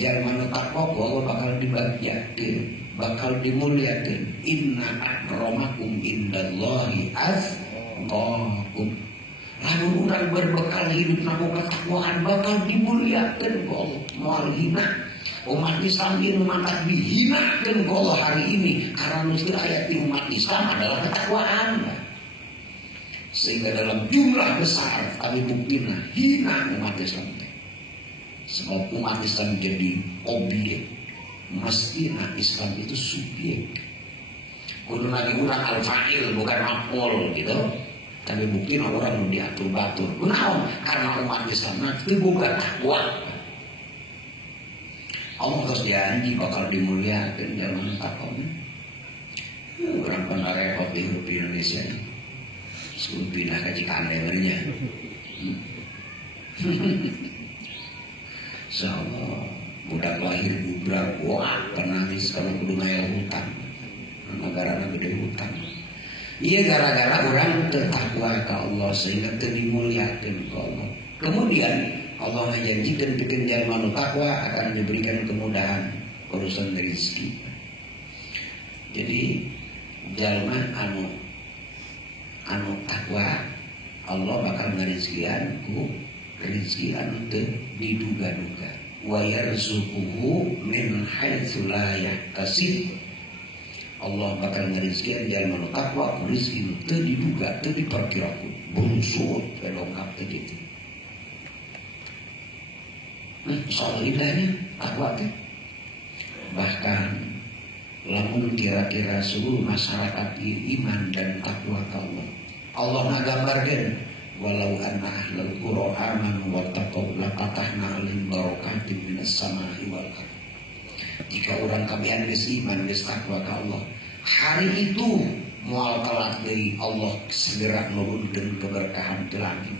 jalma nu takwa ku Allah bakal dibagyakeun, bakal dimuliakeun. Inna akramakum indallahi atqakum. Lalu orang berbekal hidup namun ketakwaan bakal dimuliakan ku Allah. Moal hina umat Islam ini mantap dihinakan ku Allah hari ini karena nusul ayat di umat Islam adalah ketakwaan. Sehingga dalam jumlah besar kami buktinya hina umat Islam. Sebab umat Islam jadi objek, mestinya Islam itu subjek. Kudu lagi urang al-fa'il bukan maf'ul gitu. Tapi bukti orang nu diatur-batur. Kunaon? Karena umat Islam teu boga takwa. Allah geus janji bakal dimuliakeun jalma takwa. Urang pernah repot di hidup Indonesia. Suruh pindah ka Cikande nya. Insyaallah budak lahir budak wah penangis kalau kudu ngayal hutan. Negarana gede hutan. Iya gara-gara orang tertakwa ke Allah sehingga dimuliakan ke Allah. Kemudian Allah menjanjikan bikin jalma nu takwa akan diberikan kemudahan urusan rezeki. Jadi jalma anu takwa Allah bakal ngerizkian ku rezeki anu teu diduga-duga. Wa yarzuquhu min haitsu la yahtasib. Allah bakal ngerizkian jalma nu takwa ku rezeki nu teu diduga, teu diperkirakan. Bungsut pelongkap teh gitu. Soal indahnya takwa teh. Bahkan lamun kira-kira seluruh masyarakat iman dan takwa ka Allah. Allah ngagambarkeun walau anna ahlul qura amanu wattaqu laqatahna alaihim barakatin minas samai wal ardh. Jika orang kabian geus iman geus takwa ka Allah, hari itu moal kelak deui Allah segera nurunkeun keberkahan di langit.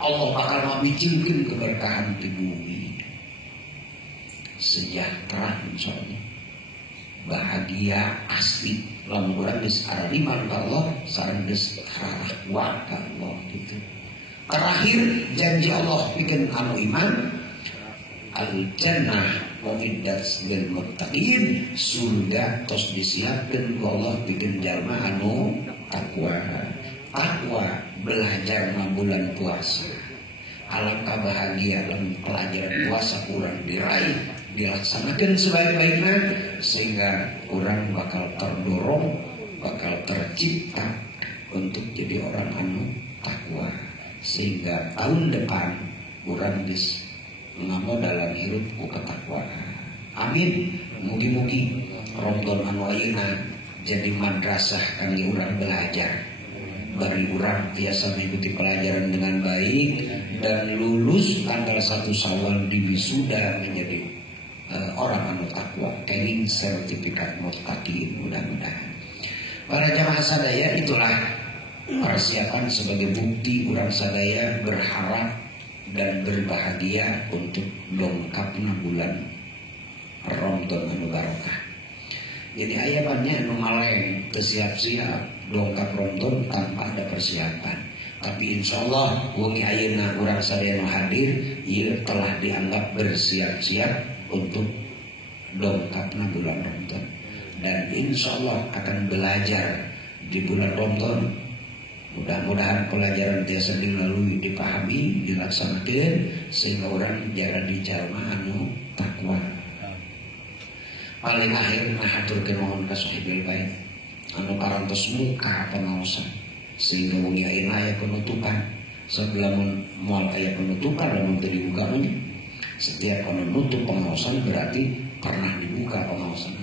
Allah bakal mabicilkeun keberkahan di bumi. Sejahtera insyaallah. Bahagia asli lamun urang geus arariman ka Allah sareng geus takwa ka Allah gitu. Terakhir janji Allah bikin anu iman, al-jannah mu'iddat lil muttaqin, surga tos disiapkeun ku Allah bikin jalma anu takwa. Takwa belajar bulan puasa. Alangkah bahagia dalam pelajaran puasa kurang diraih, dilaksanakan sebaik-baiknya, sehingga kurang bakal terdorong, bakal tercipta untuk jadi orang anu takwa, sehingga tahun depan kurang dis ngamu dalam hidup ku ketakwaan. Amin. Mugi-mugi Ramadan anu ayeuna jadi madrasah kangge urang belajar. Bari urang biasa mengikuti pelajaran dengan baik dan lulus tanggal 1 Syawal di wisuda menjadi orang anu takwa, kenging sertifikat muttaqin mudah-mudahan. Para jamaah sadaya, itulah persiapan sebagai bukti urang sadaya berharap dan berbahagia untuk dongkapna bulan Ramadan anu barokah. Jadi ayabannya anu maleng siap-siap dongkap Ramadan tanpa ada persiapan. Tapi insyaallah wengi ayeuna urang sadaya nu hadir ieu telah dianggap bersiap-siap untuk dongkapna bulan Ramadan. Dan insyaallah akan belajar di bulan Ramadan. Mudah-mudahan pelajaran tiasa dilalui, dipahami, dilaksanakan sehingga orang jadi jalma anu takwa. Paling akhir mahaturkeun nuhun ka sahibil bait anu parantos muka pengaosan sehingga wengi ayeuna aya penutupan. Sebelum moal aya penutupan lamun teu dibuka mah setiap anu nutup pengaosan berarti pernah dibuka pengaosan.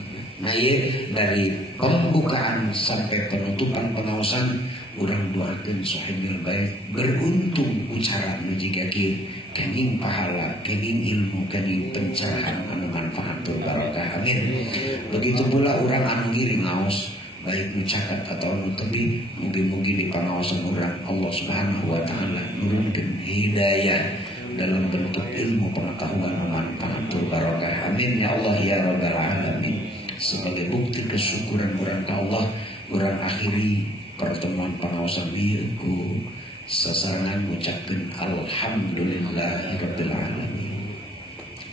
Nah ieu dari pembukaan sampai penutupan pengaosan urang doakeun sahibil bait beruntung ucara nu jiga kieu, kenging pahala, kenging ilmu, kenging pencerahan anu manfaat barokah. Amin. Begitu pula urang anu ngiring ngaos baik nu caket atau nu tebih, mugi-mugi di pangaosan urang Allah Subhanahu wa taala nurunkeun hidayah dalam bentuk ilmu pengetahuan anu manfaat barokah. Amin ya Allah ya rabbal alamin. Sebagai bukti kesyukuran urang ka Allah, urang akhiri pertemuan pengawasan ku sasaran mengucapkan alhamdulillahirabbil alamin.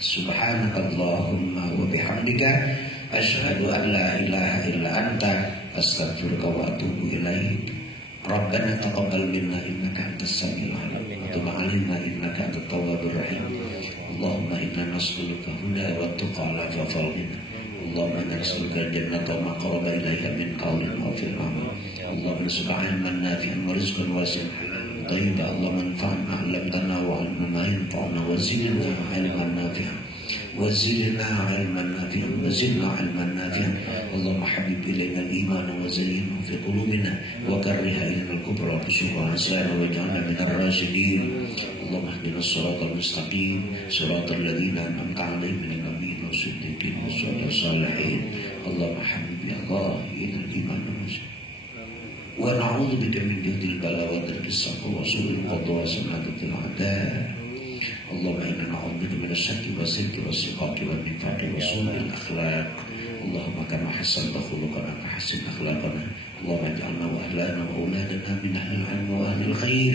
Subhanakallahumma wa bihamdika asyhadu an la ilaha illa anta astaghfiruka wa atubu ilaik. Rabbana taqabbal minna innaka antas samiul alim wa tub 'alaina innaka antat tawwabur rahim. Allahumma inna nas'aluka huda wa tuqa la tafal minna. Allahumma inna nas'aluka al-jannata wa ma qaraba ilayha min qawlin wa fi'lin amal. اللهم ارزقنا علما نافعا ورزقا واسعا طيبا. اللهم انفعنا ما علمتنا وعلمنا ما ينفعنا وزدنا علما نافعا وزدنا علما نافعا وزدنا علما نافعا. اللهم حبب الينا الايمان وزينه في قلوبنا وكره الينا الكفر والفسوق والعصيان واجعلنا من الراشدين. اللهم اهدنا الصراط المستقيم صراط الذين انعمت عليهم من النبيين والصديقين والصالحين. اللهم حبب يا الله الى الايمان والمسلمين ونعوذ بك من جهد البلاء ودرك السقم وسوء القضاء وسمعة الأعداء. اللهم إنا نعوذ بك من الشك والزلك والسقاط والنفاق وسوء الأخلاق. اللهم كما حسنت خلقنا فحسن أخلاقنا. اللهم اجعلنا وأهلنا وأولادنا من أهل العلم وأهل الخير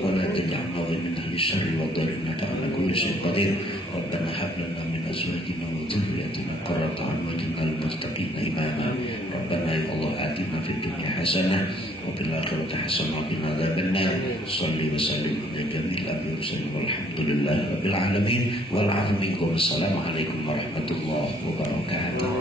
ولا تجعلنا من أهل الشر والضر إنك على كل شيء قدير. ربنا هب لنا من أزواجنا وذريتنا قرة أعين واجعلنا للمتقين إماما. ربنا يا الله آتنا في الدنيا حسنة وفي الآخرة حسنة وقنا عذاب النار. صل وسلم على جميع الأنبياء والمرسلين والحمد لله رب العالمين والعفو منكم. السلام عليكم ورحمة الله وبركاته.